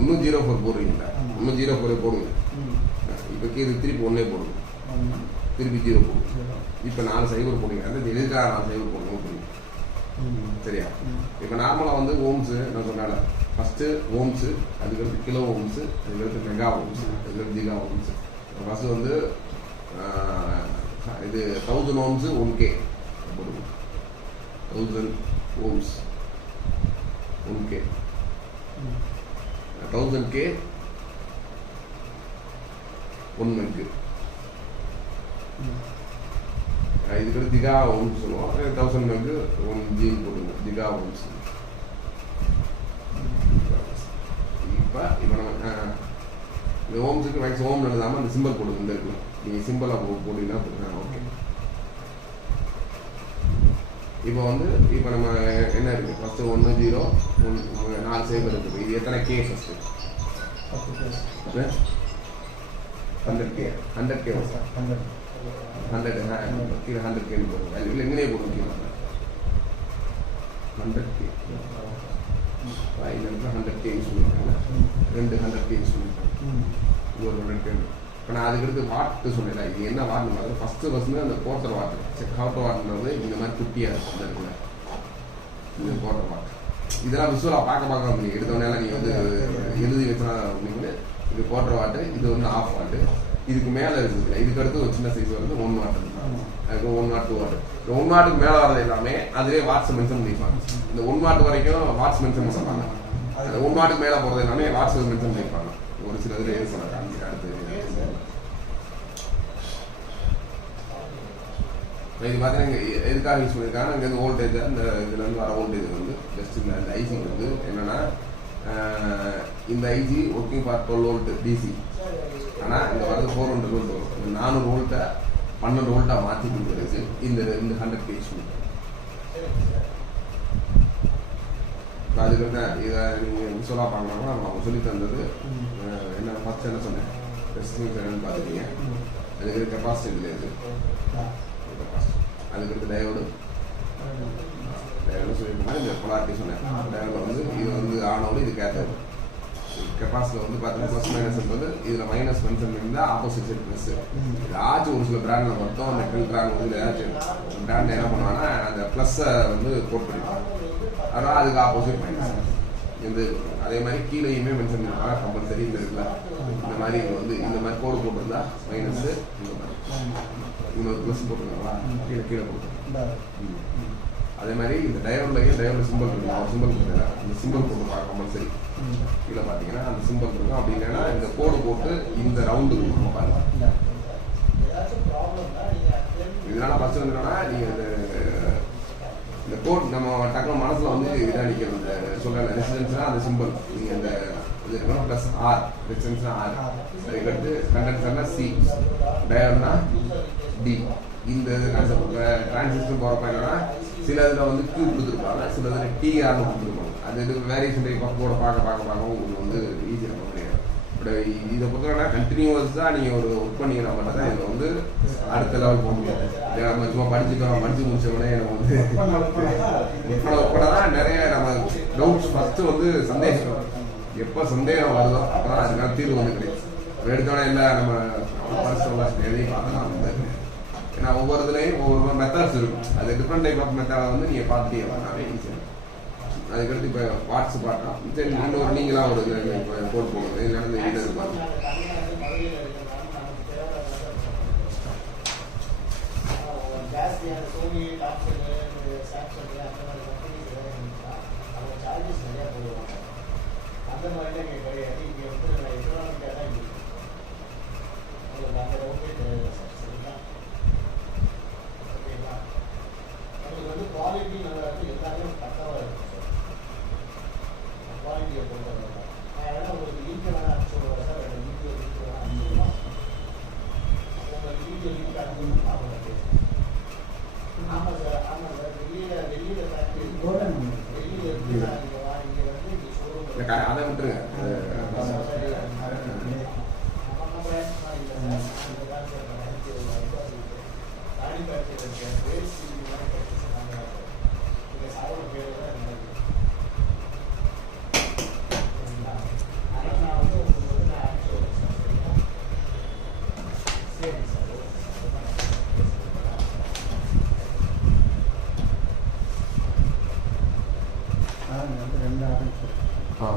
1 0 4 போடுறீங்களா? 1 0 4 போடுங்க. இப்போ கீழே திருப்பி 1 போடுங்க. திருப்பி 0 போடுங்க. இப்போ 4 சைபர் போடுங்க. அது எதுக்காக 4 சைபர் போடணும் புரியும். சரியா? இப்போ நார்மலாக வந்து ஓம்ஸு நான் சொன்னால ஃபஸ்ட்டு ஓம்ஸு, அதுக்கடுத்து கிலோ ஓம்ஸு, அதுக்கடுத்து மெகா ஓம்ஸு, அதுக்கடுத்து ஜிகா ஓம்ஸு. ஃபஸ்ட்டு வந்து இது 1000 ஓம்ஸு 1K போடுங்க. 1000 ஓம்ஸ் 1K 1000K 1 மெக்கு. இதுக்கு ஜிகா ஓம்ஸ் சொல்லுவோம். 1000 மெக்கு 1 ஜி போடுங்க. Giga ohms. இப்போ நம்ம இந்த ஓம்ஸுக்கு மேக்ஸிமம் ஓம் எழுதாமல் அந்த சிம்பிள் போடுங்க. இந்த இருக்குல்ல, நீங்கள் சிம்பிளாக போட்டிங்கன்னா போடுங்க. ஓகே. இப்போ வந்து இப்போ நம்ம என்ன இருக்குது? ஃபஸ்ட்டு 1 0 4 சைபர் இருக்குது. இது எத்தனை கே? ஃபஸ்ட்டு 100K 100K 100 கீழே 100K போடுங்க. இல்லை எங்கேயே போடுங்க. கீழே 100K 100K யூஸ் பண்ணியிருக்காங்க. 2 100K யூஸ் பண்ணியிருக்காங்க. இது ஒரு 100K. இப்போ நான் அதுக்கடுத்து வாட்டு சொன்னேன். இது என்ன வாட்னு பார்த்து ஃபஸ்ட்டு அந்த கோட்டர் வாட்டர் செக் அவுட் வாட்டுறது இந்த மாதிரி குட்டியாக இருக்கும். இந்த இருக்குல்ல, இந்த கோட்டர் வாட்டர் இதெல்லாம் விஷுவலாக பார்க்க முடியும். எடுத்தோடனே நீங்கள் வந்து எழுதி வச்சுனா அப்படின்னு இது கோட்டர் வாட்டு, இது வந்து ஆஃப் வாட்டு. இதுக்கு மேலே இருக்குது. இதுக்கு அடுத்து ஒரு சின்ன சைஸ் வருது 1 வாட். அதுக்கு 1 வாட் 2 வாட். 1 வாட்டுக்கு மேலே வரது எல்லாமே அதிலே வாட்ஸ் மென்ஷன் பண்ணியிருப்பாங்க. இந்த 1 வாட் வரைக்கும் வாட்ஸ் மென்ஷன் பண்ணுவாங்க. அந்த 1 வாட்டுக்கு மேலே போகிறது எல்லாமே வாட்ஸ் மென்ஷன் பண்ணியிருப்பாங்க. ஒரு சில இதில் எது சொன்னாங்க. அடுத்து இது பார்த்தீங்கன்னா இங்கே எதுக்காக யூஸ் பண்ணியிருக்காங்க? இங்கே வந்து வோல்டேஜ், அந்த இதுலேருந்து வர வோல்டேஜ் வந்து ஜஸ்ட் இந்த ஐசி வந்து என்னென்னா, இந்த IC working for 12 volt DC. ஆனால் இங்கே வரது 400 வோல்ட் வரும். இந்த 400 வோல்ட்டை 12 வோல்ட்டாக மாற்றி கொடுக்குறது இந்த 100K யூஸ் பண்ணிருக்காங்க. அதுக்கு இதை நீங்கள் சொல்லா பார்க்கலாம்னா அவங்க சொல்லி தந்தது என்ன? ஃபஸ்ட் என்ன சொன்னேன்? ரெசிஸ்டன்ஸ் என்னன்னு பார்த்துட்டீங்க. அதுக்கு கெப்பாசிட்டி இருக்குது. அதுக்கடுத்து டயோடு சொல்லியிருக்கோம்னா இந்த பொலாரிட்டி சொன்னேன். டயோடு வந்து இது வந்து ஆனோடு இது கேத்தோடு. கெப்பாசிட்டியில் வந்து பார்த்தீங்கன்னா ப்ளஸ் மைனஸ் என்பது இதில் மைனஸ் மென்ஷன் இருந்தால் ஆப்போசிட் சைட் ப்ளஸ். ஏதாச்சும் ஒரு சில பிராண்டில் மொத்தம் அந்த பிராண்ட் வந்து ஏதாச்சும் பிராண்ட் என்ன பண்ணுவாங்கன்னா அந்த ப்ளஸ்ஸை வந்து கோட் பண்ணிப்பாங்க. ஆனால் அதுக்கு ஆப்போசிட் மைனஸ். இந்த அதே மாதிரி கீழேயுமே மென்ஷன் பண்ணிருப்பாங்க கம்பல்சரி. இந்த இருக்குல்ல, இந்த மாதிரி வந்து இந்த மாதிரி கோடு போட்டிருந்தா மைனஸு, இந்த மாதிரி இன்னொரு ப்ளஸ் போட்டுருக்காங்களா கீழே கீழே போட்டுருக்காங்க. அதே மாதிரி இந்த டயோடு சிம்பிள் இருக்கு. ஒரு சிம்பிள் கொடுக்குறா, அந்த சிம்பிள் போட்டுருப்பாங்க கம்பல்சரி. கீழே பார்த்தீங்கன்னா அந்த சிம்பிள் இருக்கும். அப்படி இல்லைன்னா இந்த கோடு போட்டு இந்த ரவுண்டு கொடுக்கணும் பாருங்க. இதனால ஃபர்ஸ்ட் வந்து என்னன்னா, நீங்கள் இந்த கோட் நம்ம டக்குனு மனசில் வந்து இதாக நிற்கணும். இந்த சொல்ல ரெசிடென்ஸ்னா அந்த சிம்பிள் நீங்கள் இந்த இது இருக்கணும். ப்ளஸ் ஆர், ரெசிடென்ஸ்னா ஆர். அதுக்கடுத்து கண்டென்சர்னா சி, டயோட்னா டி. இந்த கான்செப்ட் டிரான்சிஸ்டர் போகிறப்ப என்னன்னா, சில இதில் வந்து கியூ கொடுத்துருப்பாங்க, சில இதில் டிஆர்னு கொடுத்துருப்பாங்க. அது இது வேரியேஷன் டைப் ஆஃப் கோடை பார்க்க உங்களுக்கு வந்து ஈஸியாக பண்ண முடியாது. பட் இதை பொறுத்தவரை கண்டினியூவஸாக நீங்கள் ஒரு ஒர்க் பண்ணிங்கன்னா மட்டும் தான் இதில் வந்து அடுத்த லெவல் போக முடியாது. நம்ம சும்மா படிச்சு முடிச்ச உடனே நம்ம வந்து உட்பட தான் நிறைய நம்ம டவுட்ஸ். ஃபஸ்ட்டு வந்து சந்தேகம், எப்போ சந்தேகம் வருதோ அப்போ தான் அதுக்கான தீர்வு வந்து கிடைக்கும். எடுத்தோடனே இல்லை நம்ம பரிசோலாம் எதையும் பார்க்கலாம் வந்து. ஏன்னா ஒவ்வொரு இதுலேயும் ஒவ்வொரு மெத்தட்ஸ் இருக்கும். அது டிஃப்ரெண்ட் டைப் ஆஃப் மெத்தடை வந்து நீங்கள் பார்த்துட்டே வரலாமே ஈஸியாக. அதுக்கடுத்து இப்போ வாட்ஸ் பார்க்கலாம். சரி, இன்னொரு நீங்களாக ஒரு கோட் போகணும். இது நடந்து இது இருப்பாங்க. குவாலிட்டி நல்லா இருக்கு, எல்லாமே பக்கவாக இருக்கு. குவாலிட்டியை பொறுத்தவரை அதனால் உங்களுக்கு லிங்க் வேணா சொல்லுவாங்க சார். வீடியோ லிங்க் வேணா அனுப்பிடுவோம். உங்களுக்கு வீடியோ லிங்க் அனுப்பி பார்க்கலாம். ஆமாம் சார், ஆமாம் சார். வெளியில் ஃபேக்ட்ரி வெளியில் இருக்குன்னா இங்கே வாங்கி வந்து இங்கே ஷோரூம் அதை விட்டுருங்க. நம்ம பிரான்ச்லாம் இல்லை சார். மேனுஃபேக்சர் வேஸ்ட் மேனுஃபேக்சர் நாங்கள் இந்த சாரோட பேர் தான் எனக்கு ஆனால் நான் வந்து உங்களுக்கு வந்து நான் அனுப்பிச்சு விடுறேன் சார் சரிங்களா சரி சார் ஆரஞ்சு வந்து 2 ஆரஞ்சு ஆ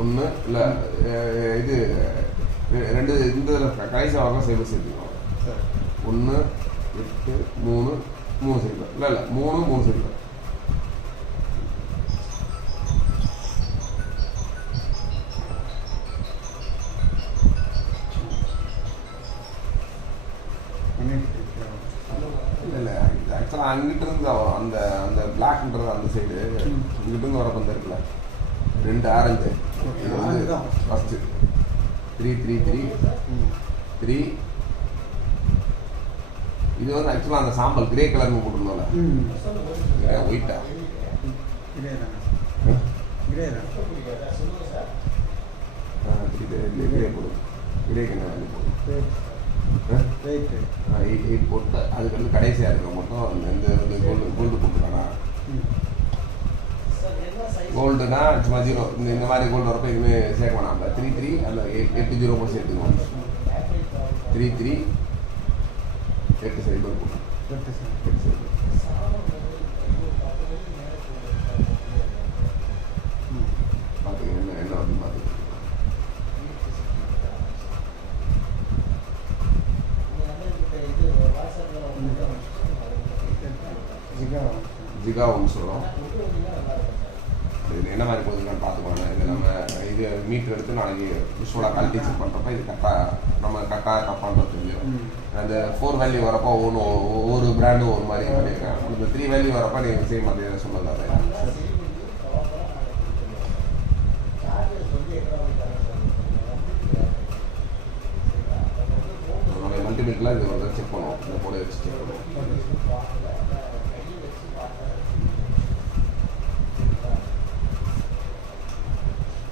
ஒன்று இல்லை இது 2 இந்த கடைசி வழக்கம் சைபர் சேர்த்துக்கணும் சார் 1 8 3 3 சைபர் இல்லை 3 சைபர் இல்லை ஆக்சுவலாக அங்கிட்ட இருந்து வரும் அந்த அந்த பிளாக்ன்றது அந்த சைடு இங்கிட்ட இருந்து வரப்போ இந்த இருக்குல்ல 2 ஆரஞ்சு இது வந்து ஃபஸ்ட்டு 3 3 3 3 இது வந்து ஆக்சுவலாக அந்த சாம்பல் கிரே கலர்னு போட்டிருந்தோம்ல ஒயிட்டா கிரே தான் கிரே தான் கிரே போடும் கிரேக்கு என்ன வேல்யூ போடும் வெயிட் 8 போட்டு அதுக்கு வந்து கடைசியாக இருக்க மட்டும் இந்த கோல்டு போட்டுக்கானா கோல்டுனா சும்மா 0 இந்த மாதிரி கோல்டு வரப்போ எதுவுமே சேர்க்க வேணாம் 3 3 அந்த 8 0 போட்டு சேர்த்துக்கணும் 3 3 8 சைபர் போட்டு 8 சைபர் பார்த்துங்க என்ன வந்து பார்த்துக்கணும் ஜிகா ஒன்று சொல்கிறோம் இது என்ன மாதிரி போகுதுன்னு பார்த்துக்கோங்க இது நம்ம இது மீட்டர் எடுத்து நாளைக்கு விஷுவலாக குவாலிட்டி செக் பண்ணுறப்ப இது கரெக்டாக நம்ம கரெக்டாக தப்பான்றது தெரியும் அந்த 4 வேல்யூ வரப்போ ஒவ்வொரு பிராண்டும் ஒரு மாதிரி பண்ணியிருக்கேன் அந்த 3 வேல்யூ வரப்போ நீங்கள் சேம் அதே சொல்லலாம் நம்ம மல்டிமீட்டரில் இது வந்து செக் பண்ணுவோம் இந்த போட வச்சு செக் பண்ணுவோம்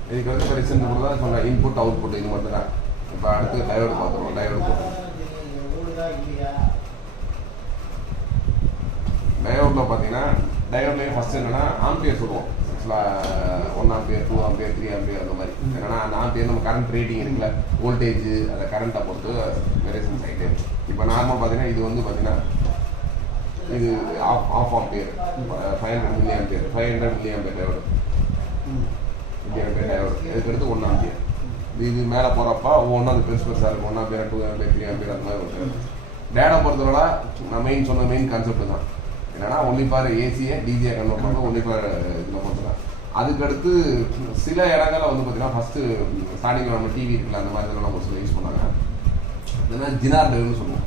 இதுக்கு வந்து இப்போ ரிசல்ட் கூட தான் சொன்னேன் இன்புட் அவுட்புட் இது மட்டும் தான் இப்போ அடுத்து டயோடு பார்த்துருவோம் டயோடு போட்டோம் டயோடில் பார்த்தீங்கன்னா டயோட்லேயும் ஃபஸ்ட்டு என்னென்னா ஆம்பியர் சொல்லுவோம் ஆக்சுவலாக 1 ஆம்பியர் 2 ஆம்பியர் 3 ஆம்பியர் அந்த மாதிரி என்னென்னா அந்த ஆம்பியர் நம்ம கரண்ட் ரேட்டிங் இருக்குல்ல வோல்டேஜ் அந்த கரண்ட்டை பொறுத்து வேரியேஷன் ஆகிட்டு இப்போ நார்மல் பார்த்தீங்கன்னா இது வந்து பார்த்தீங்கன்னா இது half ampere 500 milli ampere 500 milli ampere diode இதுக்கு அடுத்து 1 ஆம்பியர் இது மேலே போகிறப்ப ஒவ்வொன்றும் அந்த பெருசாக இருக்கும் 1 ஆம்பியர் 2 ஆம்பியர் 3 ஆம்பியர் அந்த மாதிரி இருக்கும் டேட்டா பொறுத்தவரை நான் மெயின் சொன்ன மெயின் கான்செப்ட் தான் என்னன்னா ஒன்லி ஃபார் ஏசியை டிஜியை கன்வெர்ட் பண்ணுறது ஒன்லி ஃபார் இதில் பொறுத்து தான் அதுக்கடுத்து சில இடங்களில் வந்து பார்த்தீங்கன்னா ஃபஸ்ட்டு ஸ்டார்டிங்கில் நம்ம டிவி இருக்குல்ல அந்த மாதிரி இதெல்லாம் நம்ம சில யூஸ் பண்ணாங்க அதுனா ஜினார் டைவ்னு சொல்லுவோம்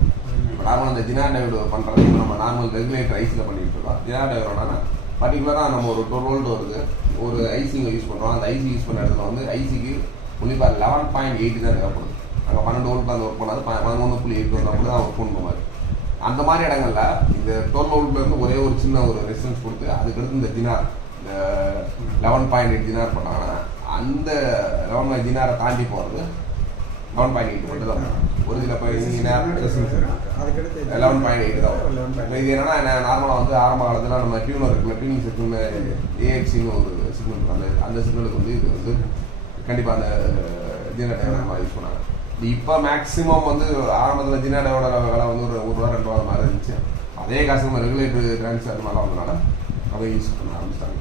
இப்போ நார்மல் அந்த ஜினார் டைவ் பண்ணுறது இப்போ நம்ம நார்மல் ரெகுலேட்டர் ஐஸில் பண்ணிட்டு இருக்கோம் ஜினார் டைவ்னா பர்டிகுலராக நம்ம ஒரு 12 வோல்ட் வருது ஒரு ஐசிங்க யூஸ் பண்ணுறோம் அந்த ஐசி யூஸ் பண்ண இடத்துல வந்து ஐசிக்கு ஒன்லி ஃபார் 11.8 தான் தேவைப்படுது அங்கே 12 வோல்ட் அந்த ஒர்க் பண்ணாது 11.8 வந்தால் கூட தான் ஒர்க் பண்ணுற மாதிரி அந்த மாதிரி இடங்கள்ல இந்த 12 வோல்ட்லேருந்து ஒரே ஒரு சின்ன ஒரு ரெசிஸ்டன்ஸ் கொடுத்து அதுக்கடுத்து இந்த ஜினார் இந்த 11.8 ஜினார் பண்ணாங்கன்னா அந்த 11 ஜினாரை தாண்டி போகிறது 11.8 மட்டும் தான் ஒரு சில 11.8 தான் இது என்னன்னா நார்மலாக வந்து ஆரம்ப காலத்தில் நம்ம டியூனர் இருக்குல்ல டியூனிங் சிஸ்டம் ஏஎக்ஸின்னு ஒரு சிக்னல் அந்த சிக்னலுக்கு வந்து இது வந்து கண்டிப்பாக அந்த ஜெனரேட்டர் நம்ம யூஸ் பண்ணாங்க இப்போ மேக்ஸிமம் வந்து ஆரம்பத்தில் ஜினாடோட விலை வந்து ஒரு ரூபா 2 ரூபா மாதிரி இருந்துச்சு அதே காசு நம்ம ரெகுலேட்டர் டிரான்ஸ்ஃபர் அந்த மாதிரிலாம் வந்தனால அதை யூஸ் பண்ண ஆரம்பிச்சிட்டாங்க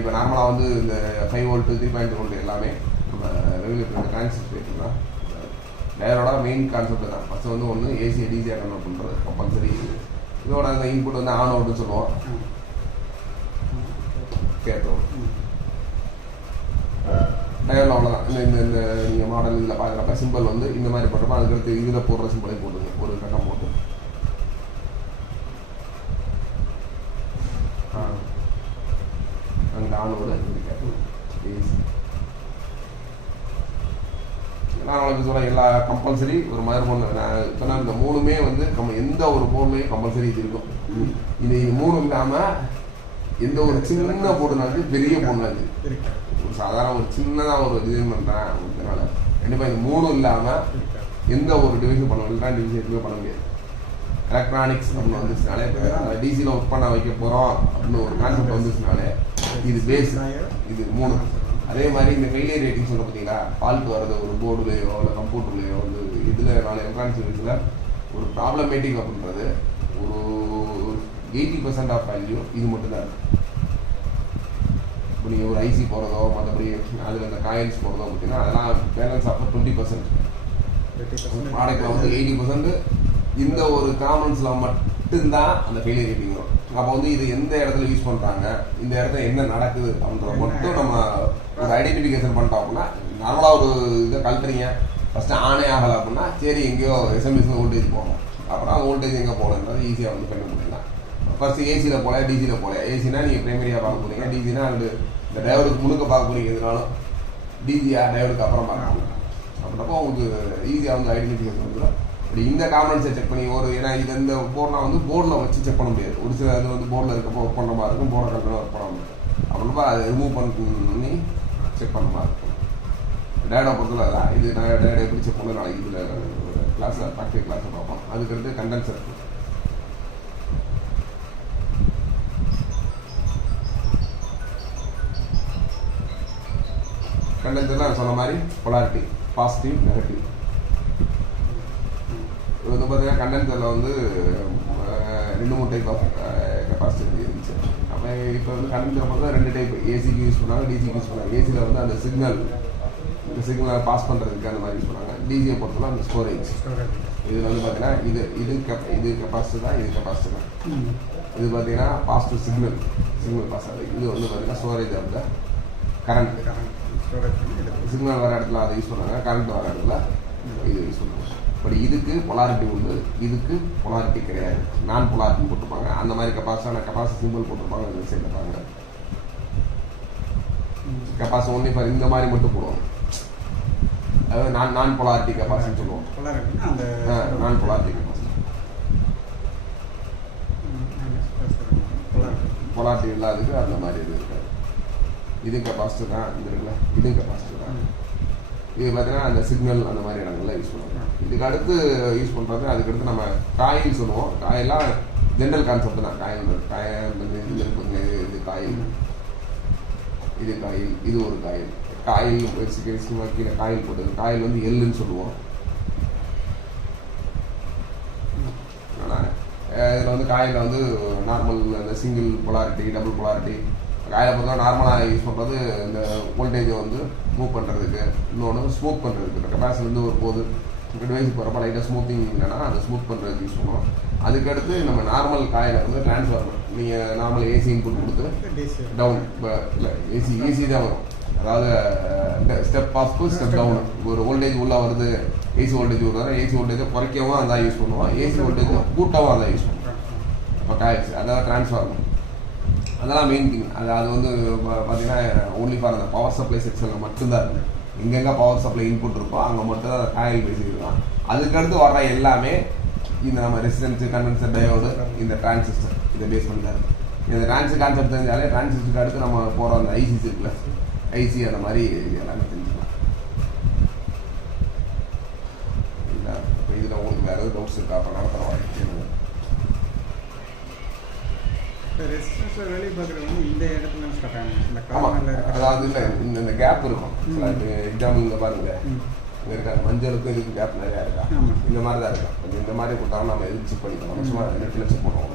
இப்போ நார்மலாக வந்து இந்த 5 வோல்ட் 3.2 வோல்ட் எல்லாமே நம்ம ரெகுலேட்டர் டிரான்ஸ்ஃபர் தான் டயரோட மெயின் கான்செப்ட் தான் ஃபஸ்ட்டு வந்து ஒன்று ஏசி டிசியாக கன்வெர்ட் பண்ணுறது கம்பல்சரி இதோட அந்த இன்புட் வந்து ஆன் அவுட்னு சொல்லுவோம் கேட்டோம் டயரில் அவ்வளோதான் இந்த நீங்கள் மாடல் இதில் பார்க்குறப்ப சிம்பிள் வந்து இந்த மாதிரி பண்ணுறப்ப அதுக்கடுத்து இதில் போடுற சிம்பிளை போட்டுங்க ஒரு கட்டம் போட்டு அங்கே ஆனோட ஏசி நான் உங்களுக்கு சொல்ல எல்லா கம்பல்சரி ஒரு மாதிரி பொண்ணு நான் சொன்னால் இந்த 3மே வந்து எந்த ஒரு பொருளையும் கம்பல்சரி இது இருக்கும் இது 3 இல்லாமல் எந்த ஒரு சின்ன பொருளாது பெரிய பொருளாது ஒரு சாதாரண ஒரு சின்னதாக ஒரு டிசைன் பண்ணுறேன் அதனால கண்டிப்பாக இது 3 இல்லாமல் எந்த ஒரு டிவைஸும் பண்ண முடியும், டிவைஸ் எதுவுமே பண்ண முடியாது. எலக்ட்ரானிக்ஸ் அப்படின்னு வந்துச்சுனாலே டிசியில் ஒர்க் பண்ண வைக்க போகிறோம் அப்படின்னு ஒரு கான்செப்ட் வந்துச்சுனாலே இது பேஸ், இது 3. அதே மாதிரி இந்த ஃபெயிலியர் ரேட்டிங் சொல்ல பார்த்தீங்களா, ஃபால்ட் வர்றது ஒரு போர்டுலேயோ இல்லை கம்ப்யூட்டர்லேயோ வந்து இதில் 4 எலக்ட்ரானிக்ஸ் டிவைஸில் ஒரு ப்ராப்ளமேட்டிக் அப்படின்றது ஒரு 80% ஆஃப் வேல்யூ இது மட்டும்தான் இருக்குது. இப்போ நீங்கள் ஒரு ஐசி போகிறதோ மற்றபடி அதில் இந்த காயின்ஸ் போகிறதோ பார்த்தீங்கன்னா அதெல்லாம் பேலன்ஸ் ஆஃப் 20%. ப்ராடக்டில் வந்து 80% இந்த ஒரு காமன்ஸில் மட்டும்தான் அந்த ஃபெயிலியர் ரேட்டிங் வரும். அப்போ வந்து இது எந்த இடத்துல யூஸ் பண்ணுறாங்க, இந்த இடத்துல என்ன நடக்குது அப்படின்றத மட்டும் நம்ம ஒரு ஐடென்டிஃபிகேஷன் பண்ணிட்டோம் அப்படின்னா, நார்மலாக ஒரு இதை கழட்டுறீங்க ஃபஸ்ட்டு ஆனே ஆகலை அப்படின்னா சரி எங்கேயோ எஸ்எம்எஸ் வோல்டேஜ் போகணும், அப்புறம் அந்த வோல்டேஜ் எங்கே போகலன்றது ஈஸியாக வந்து கண்டுபிடிக்கலாம். ஃபஸ்ட்டு ஏசியில் போல டிசியில் போல, ஏசினா நீங்கள் ப்ரைமரியாக பார்க்க போகிறீங்க, டிசினா அது இந்த டிரைவருக்கு முழுக்க பார்க்க போகிறீங்க, எதுனாலும் டிஜியாக டிரைவருக்கு அப்புறம் பார்க்கலாம். அப்படின்றப்போ உங்களுக்கு ஈஸியாக வந்து ஐடென்டிஃபிகேஷன் வந்துடும். இப்படி இந்த காம்பனன்ஸை செக் பண்ணி ஒரு ஏன்னா இது இந்த போர்ட்லாம் வந்து போர்டில் வச்சு செக் பண்ண முடியாது, ஒரு சில இது வந்து போர்டில் இருக்கப்போ ஒர்க் பண்ணுற மாதிரி இருக்கும், போர்டை கல்வியில் ஒர்க் பண்ண முடியாது. அப்படின்னா அதை ரிமூவ் பண்ணி செக் பண்ண மாதிரி இருக்கும். டேட்டா பொறுத்தல தான் இது நான் டேட்டா எப்படி செக் பண்ண நாளைக்கு இதில் கிளாஸில் ப்ராக்டிகல் கிளாஸை பார்ப்போம். அதுக்கடுத்து கண்டென்சர் இருக்கும். கண்டென்சர்லாம் சொன்ன மாதிரி பொலாரிட்டி பாசிட்டிவ் நெகட்டிவ். இது வந்து பார்த்தீங்கன்னா கண்டென்சரில் வந்து 2 டைப் ஆஃப் கெப்பாசிட்டி இருந்துச்சு. அப்போ இப்போ வந்து கண்டென்சரை பார்த்தா 2 டைப், ஏசிக்கு யூஸ் பண்ணாங்க, டிசிக்கு யூஸ் பண்ணாங்க. ஏசியில் வந்து அந்த இந்த சிக்னலை பாஸ் பண்ணுறதுக்கு அந்த மாதிரி யூஸ் பண்ணாங்க. டிசியை பொறுத்தவரை அந்த ஸ்டோரேஜ். இதில் வந்து பார்த்தீங்கன்னா இது கெப்பாசிட்டி தான், இது கெப்பாசிட்டி தான். இது பார்த்தீங்கன்னா பாசிட்டிவ் சிக்னல் பாஸ் ஆகுது. இது வந்து பார்த்தீங்கன்னா storage of the current. Signal வர இடத்துல அதை யூஸ் பண்ணாங்க, கரண்ட் வர இடத்துல இது யூஸ் பண்ணுவாங்க. பட் இதுக்கு பொலாரிட்டி உண்டு, இதுக்கு பொலாரிட்டி கிடையாது, நான் பொலாரிட்டி போட்டிருப்பாங்க. அந்த மாதிரி கெப்பாசிட்டி சிம்பிள் போட்டிருப்பாங்க. அந்த சைடில் பாருங்க கெப்பாசிட்டி ஒன்லி ஃபார் இந்த மாதிரி மட்டும் போடுவோம். அதாவது நான் பொலாரிட்டி கெப்பாசிட்டி சொல்லுவோம். நான் பொலாரிட்டி கெப்பாசிட்டி பொலாரிட்டி இல்லாததுக்கு அந்த மாதிரி இது இருக்காது. இது கெப்பாசிட்டி தான், இது இருக்குல்ல இது கெப்பாசிட்டி தான். இது பார்த்தீங்கன்னா அந்த சிக்னல் அந்த மாதிரி இடங்கள்ல யூஸ் பண்ணுவாங்க. இதுக்கு அடுத்து யூஸ் பண்ணுறது அதுக்கடுத்து நம்ம காயில் சொல்லுவோம். காயெல்லாம் ஜென்ரல் கான்செப்ட் தான். இது இருக்குங்க, இது காயில், இது காயில், இது ஒரு காயில். காயில் கீழே காயில் போட்டது. காயில் வந்து எல்லுன்னு சொல்லுவோம். இதில் வந்து காயில் வந்து நார்மல் அந்த single polarity, double polarity. Coil பொறுத்தவரை நார்மலாக யூஸ் பண்ணுறது இந்த வோல்டேஜை வந்து மூவ் பண்ணுறதுக்கு, இன்னொன்று ஸ்மூத் பண்ணுறதுக்கு. இந்த கெப்பாசிட்டிலேருந்து ஒரு போது டிவைஸ் போகிறப்ப லைட்டாக ஸ்மூத்திங் இல்லைன்னா அதை ஸ்மூத் பண்ணுறதுக்கு யூஸ் பண்ணுவோம். அதுக்கடுத்து நம்ம நார்மல் காயில் வந்து ட்ரான்ஸ்ஃபார்மர், நீங்கள் நார்மல் ஏசி இன்புட் கொடுத்து டவுன் இல்லை ஏசி தான் வரும். அதாவது ஸ்டெப் அப் ஸ்டெப் டவுன். ஒரு வோல்டேஜ் உள்ளே வருது, ஏசி வோல்டேஜ் வருது, ஏசி வோல்டேஜை குறைக்கவும் அதான் யூஸ் பண்ணுவோம், ஏசி வோல்டேஜை கூட்டவும் அதான் யூஸ் பண்ணுவோம். இப்போ காயில்ஸ் அதாவது ட்ரான்ஸ்ஃபார்மர் அதெல்லாம் மெயின் திங். அது வந்து பார்த்தீங்கன்னா ஓன்லி ஃபார் அந்த பவர் சப்ளை செக்ஷனில் மட்டும்தான் இருக்குது. எங்கெங்கே பவர் சப்ளை இன்புட் இருக்கோ அங்கே மட்டும் தான் காயில் பேசிக்கலாம். அதுக்கடுத்து வர்ற எல்லாமே இந்த நம்ம ரெசிஸ்டன்ஸு, கண்டென்சர், டயோடு, இந்த டிரான்சிஸ்டர் இதை பேஸ் பண்ணி தான் இருக்குது. இந்த டிரான்சிஸ்டர் கான்செப்ட் தெரிஞ்சாலே டிரான்சிஸ்டருக்கு அடுத்து நம்ம போகிற அந்த ஐசிஸ் இருக்குல்ல, ஐசி அந்த மாதிரி எல்லாமே தெரிஞ்சுக்கலாம். இல்லை இப்போ இதில் உங்களுக்கு வேறு எதுவும் டவுட்ஸ் இருக்கா? அப்போ நடத்துகிற வாய்ப்பு ரெசிஸ்டன்ஸில் வேலையை பார்க்குறது வந்து இந்த இடத்துல ஸ்டார்ட் ஆகும். அதாவது இல்லை இந்த கேப் இருக்கும். எக்ஸாம்பிள் இங்கே பாருங்க, இங்கே இருக்காங்க மஞ்சளுக்கும் இதுக்கு கேப் நிறையா இருக்கா, இந்த மாதிரி தான் இருக்கா. கொஞ்சம் இந்த மாதிரி கொடுத்தாலும் நம்ம எது செக் பண்ணிக்கலாம். சும்மா நெட்டில் செக் பண்ணுவோம்.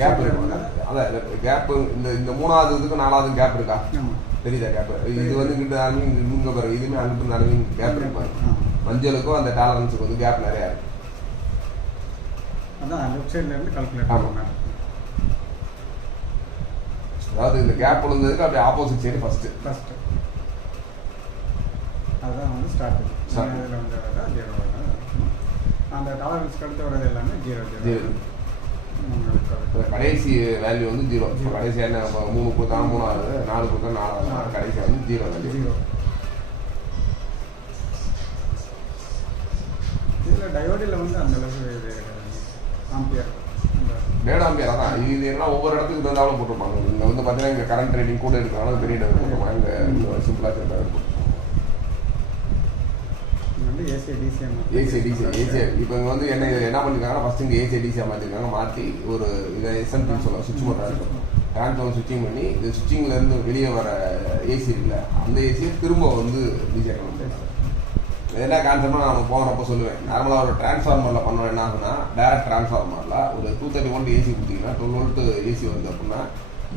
கேப் இருக்கும். அதான் கேப்பு இந்த 3வது இதுக்கு 4வது கேப் இருக்கா தெரியுதா? கேப் இது வந்து இங்கிட்ட இங்கே பாருங்க, இதுவுமே அங்கிட்டு நடந்து கேப் இருப்பாங்க. மஞ்சளுக்கும் அந்த டாலரன்ஸுக்கு வந்து கேப் நிறையா இருக்கு. அதான் லெஃப்ட் சைடில் இருந்து கால்குலேட் பண்ணுவாங்க. அதாவது இந்த கேப் விழுந்ததுக்கு அப்படியே ஆப்போசிட் சைடு ஃபர்ஸ்ட் அதுதான் வந்து ஸ்டார்ட். இதில் வந்து 0 அந்த டாலரன்ஸ்க்கு அடுத்து வர்றது எல்லாமே 0. கடைசி வேல்யூ வந்து 0. இப்போ கடைசியாக என்ன 3 கொடுத்தா 3 ஆகுது, 4 கொடுத்தா 4 ஆகுது, கடைசியாக வந்து 0 வேல்யூ. இதில் டயோடில் வந்து அந்த அளவுக்கு இது ஆம்பியர் டேட் ஆம்பியர் அதான். இது எல்லாம் ஒவ்வொரு இடத்துக்கு இருந்தாலும் போட்டிருப்பாங்க. இங்கே வந்து பார்த்தீங்கன்னா இங்கே கரண்ட் ரேட்டிங் கூட இருக்கிறனால பெரிய டேட் போட்டிருப்பாங்க. இங்கே சிம்பிளாக இருக்கும். ஏசி டிசிஎம் ஏசி இப்போ இங்கே வந்து என்ன பண்ணிருக்காங்கன்னா ஃபர்ஸ்ட் இங்கே ஏசி டிசியாக மாற்றிருக்காங்க. மாற்றி ஒரு இதை எஸ்எம்டின்னு சொல்லுவாங்க, சுவிட்ச் போட்டு ட்ரான்ஸ்ஃபார்மர் ஸ்விட்சிங் பண்ணி இது ஸ்விட்சிங்லேருந்து வெளியே வர ஏசி இருக்குல்ல அந்த ஏசியை திரும்ப வந்து டிசியாக பண்ணுறாங்க. என்ன கான்செப்ட்னா நம்ம போகிறப்ப சொல்லுவேன், நார்மலாக ஒரு டிரான்ஸ்ஃபார்மரில் பண்ணோம் என்ன ஆகுனா டேரக்ட் டிரான்ஸ்ஃபார்மரில் ஒரு 230 வோல்ட் ஏசி கொடுத்தீங்கன்னா 12 வோல்ட் ஏசி வருது அப்படின்னா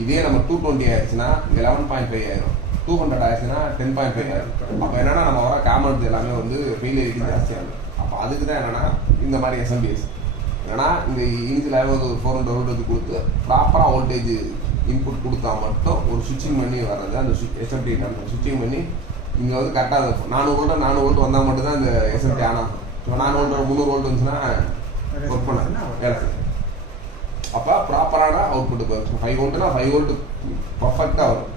இதே நம்ம 220 ஆயிடுச்சுன்னா 11.5 ஆயிரும், 200 ஆயிடுச்சுன்னா 10.5 ஆயிரும். அப்போ என்னன்னா நம்ம வர காமன்ஸ் எல்லாமே வந்து ஃபெயிலியரிட்டி ஜாஸ்தியாகும். அப்போ அதுக்கு தான் என்னன்னா இந்த மாதிரி எஸ்எம்பிஎஸ் ஏன்னா இந்த இனிஷியலாகவே வந்து ஒரு 400 வோல்ட் வந்து கொடுத்து ப்ராப்பராக வோல்டேஜ் இன்புட் கொடுத்தா மட்டும் ஒரு ஸ்விட்சிங் பண்ணி வர்றது அந்த எஸ்எம்டி ஸ்விட்சிங் பண்ணி இங்கே வந்து கரெக்டாக 400 வோல்ட் வந்தால் மட்டும்தான் இந்த எஸ்எம்டி ஆன் ஆகும். இப்போ 400 300 வோல்ட் வந்துச்சுன்னா ஒர்க் பண்ண வேலை செய்யும். அப்போ ப்ராப்பரான அவுட்புட் இப்போ 5 வோல்ட்னா 5 வோல்ட் பர்ஃபெக்டாக வரும்.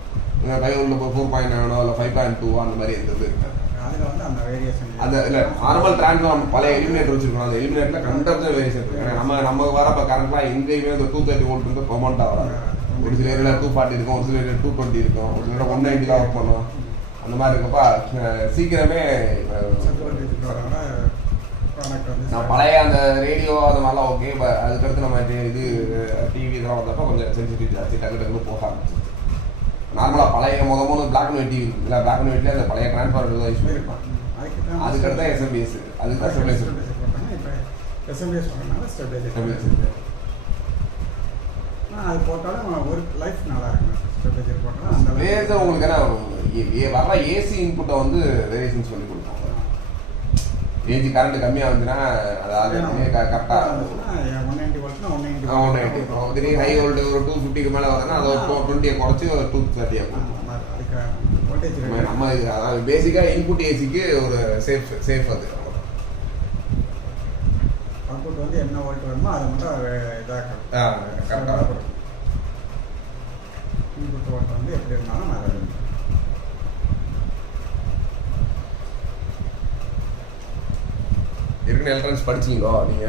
5 வோல்ட் இப்போ 4.9 இல்லை 5.2 அந்த மாதிரி இருந்தது இருக்காது. அதில் வந்து அந்த வேரியேஷன் அந்த இல்லை நார்மல் டிரான்ஸ்ஃபார்ம் பழைய எலிமினேட்டர் வச்சிருக்கோம். அந்த எலிமினேட்டரில் கண்டக்டர் வேரியேஷன் இருக்கு. நம்ம வரப்போ கரண்ட்லாம் எங்கேயுமே அந்த 230 வோல்ட் வந்து பெர்மனெண்ட்டாக வராது. ஒரு சில ஏரியா 240 இருக்கும், ஒரு சில ஏரியா 220 இருக்கும், ஒரு சில 190 தான் ஒர்க் பண்ணும். அந்த மாதிரி இருக்கப்பா சீக்கிரமே நான் பழைய அந்த ரேடியோ அந்த மாதிரிலாம் ஓகே. இப்போ அதுக்கடுத்து நம்ம இது டிவி இதெல்லாம் வந்தப்போ கொஞ்சம் சென்சிட்டிவ் ஜாஸ்தி டக்கு டக்குனு போக ஆரம்பிச்சிருச்சு. நார்மலாக பழைய முதல் பிளாக் அண்ட் ஒயிட் டிவி இருக்குது இல்லை, பிளாக் அண்ட் ஒயிட்லேயே அந்த பழைய டிரான்ஸ்ஃபார்மர் தான் யூஸ் பண்ணியிருப்பான். அதுக்கடுத்து தான் எஸ்எம்பிஎஸ், அதுக்கு தான் ஸ்டெபிலைசர். இப்போ எஸ்எம்பிஎஸ் பண்ணனால ஸ்டெபிலைசர் அது போட்டாலும் ஒரு லைஃப் நல்லா இருக்கும். ஸ்டெபிலைசர் போட்டாலும் அந்த வேறு உங்களுக்கு என்ன வர ஏசி இன்புட்டை வந்து வேரியேஷன்ஸ் பண்ணி கொடுப்பாங்க. ஏஜி கரண்ட் கம்மியாக வந்துச்சுன்னா அதாவது கரெக்டாக 190 வோல்ட்னா 190 திடீர்னு ஹை வோல்ட் ஒரு 250க்கு மேலே வருதுன்னா அதை ஒரு 20 குறைச்சி ஒரு 230 ஆகும். நம்ம அதாவது பேசிக்காக இன்புட் ஏசிக்கு ஒரு சேஃப் அது அவுட்புட் வந்து என்ன வோல்ட் வருமோ அதை மட்டும் இதாக கரெக்டாக இன்புட் வோல்ட் வந்து எப்படி இருந்தாலும் அதை இருக்குன்னு எலக்ட்ரானிக்ஸ் படிச்சிங்களோ நீங்கள்?